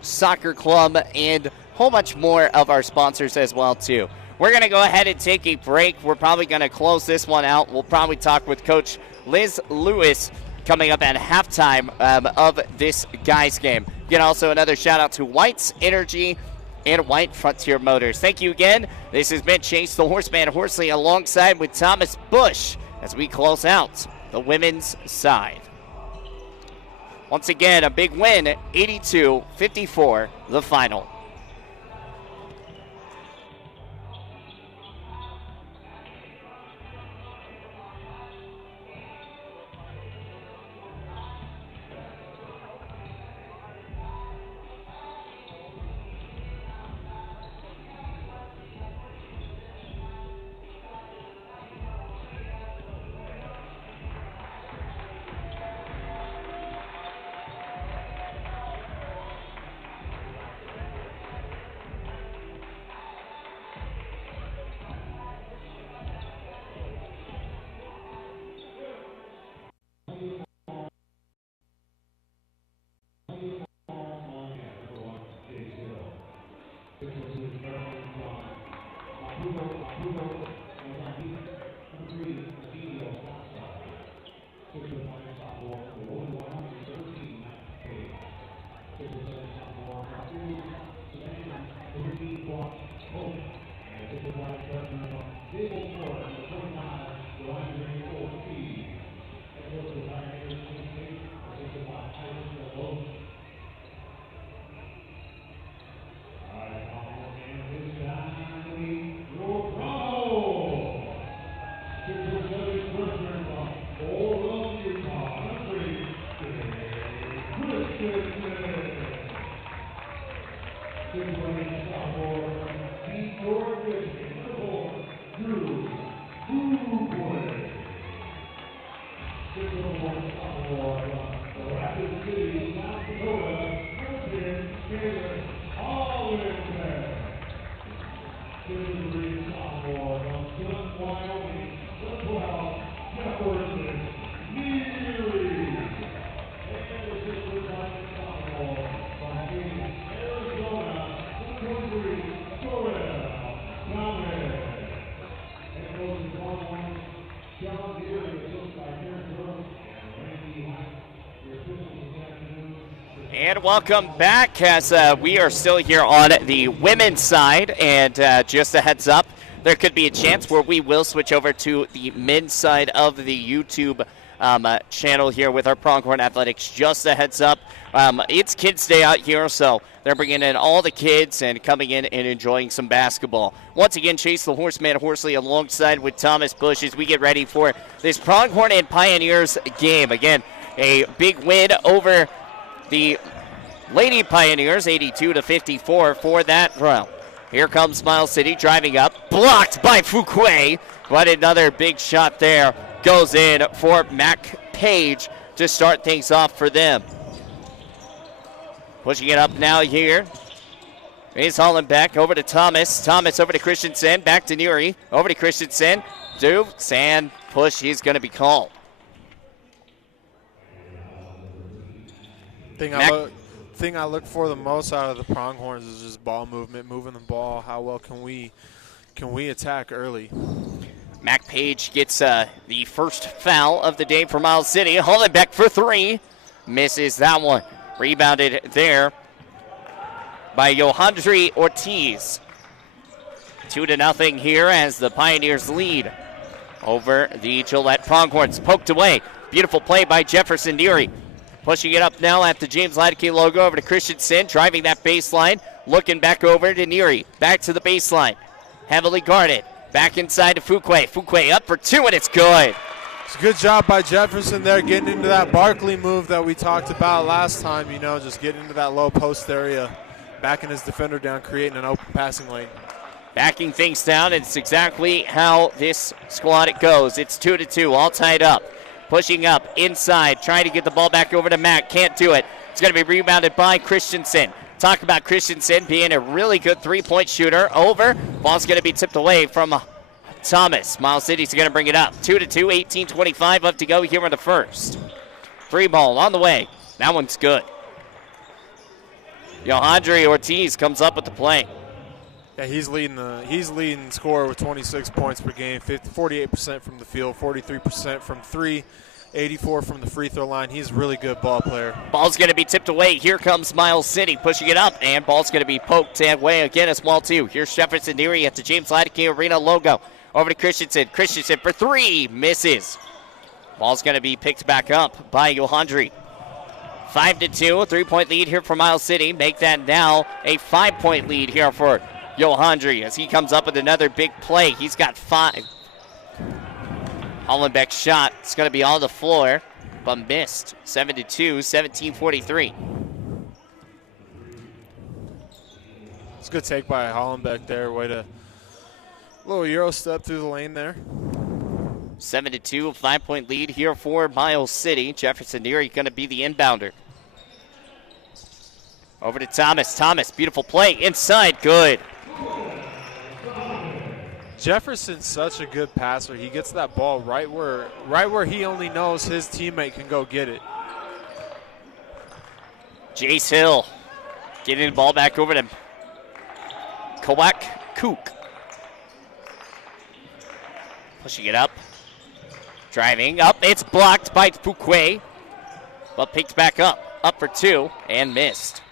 Soccer Club, and a whole bunch more of our sponsors as well, too. We're going to go ahead and take a break. We're probably going to close this one out. We'll probably talk with Coach Liz Lewis coming up at halftime of this guys game. Again, also another shout out to White's Energy and White Frontier Motors. Thank you again. This has been Chase the Horseman Horsley alongside with Thomas Bush as we close out the women's side. Once again, a big win, 82-54, the final. And welcome back as we are still here on the women's side. And just a heads up, there could be a chance where we will switch over to the men's side of the YouTube channel here with our Pronghorn Athletics. Just a heads up. It's Kids Day out here, so they're bringing in all the kids and coming in and enjoying some basketball. Once again, Chase the Horseman Horsley alongside with Thomas Bush as we get ready for this Pronghorn and Pioneers game. Again, a big win over the Lady Pioneers, 82-54 for that round. Here comes Miles City driving up, blocked by Fuquay, but another big shot there goes in for Mac Page to start things off for them. Pushing it up now here is Hollenbeck over to Thomas. Thomas over to Christensen, back to Neary, over to Christensen. Sand push, he's going to be called. Thing I look for the most out of the Pronghorns is just ball movement, moving the ball. How well can we attack early? Mac Page gets the first foul of the day for Miles City. Hollenbeck for three. Misses that one. Rebounded there by Johandri Ortiz. 2-0 here as the Pioneers lead over the Gillette Pronghorns. Poked away. Beautiful play by Jefferson Neary. Pushing it up now at the James Ladke logo over to Christensen, driving that baseline. Looking back over to Neary. Back to the baseline. Heavily guarded. Back inside to Fuquay. Fuquay up for 2, and it's good. It's a good job by Jefferson there, getting into that Barkley move that we talked about last time, just getting into that low post area, backing his defender down, creating an open passing lane. Backing things down, and it's exactly how this squad goes. It's 2-2, all tied up. Pushing up inside, trying to get the ball back over to Mack. Can't do it. It's going to be rebounded by Christensen. Talk about Christensen being a really good three-point shooter. Over. Ball's going to be tipped away from Thomas. Miles City's going to bring it up. 2-2, 18-25 left to go here in the first. Free ball on the way. That one's good. Johandri Ortiz comes up with the play. Yeah, he's leading scorer with 26 points per game, 48% from the field, 43% from three, 84 from the free throw line. He's a really good ball player. Ball's going to be tipped away. Here comes Miles City pushing it up, and ball's going to be poked away again as well, too. Here's Jefferson Neary at the James Ladke Arena logo. Over to Christensen. Christensen for 3. Misses. Ball's going to be picked back up by Johandri. 5-2. A 3-point lead here for Miles City. Make that now a 5-point lead here for Johandri as he comes up with another big play. He's got 5. Hollenbeck's shot. It's going to be on the floor, but missed. 7-2, 17-43. It's a good take by Hollenbeck there. Way to little Euro step through the lane there. 7-2, 5-point lead here for Miles City. Jefferson Neary going to be the inbounder. Over to Thomas. Thomas, beautiful play inside. Good. Jefferson's such a good passer. He gets that ball right where he only knows his teammate can go get it. Jace Hill getting the ball back over to Kowak Kook. Pushing it up. Driving up. It's blocked by Fuquay, but picked back up. Up for 2 and missed.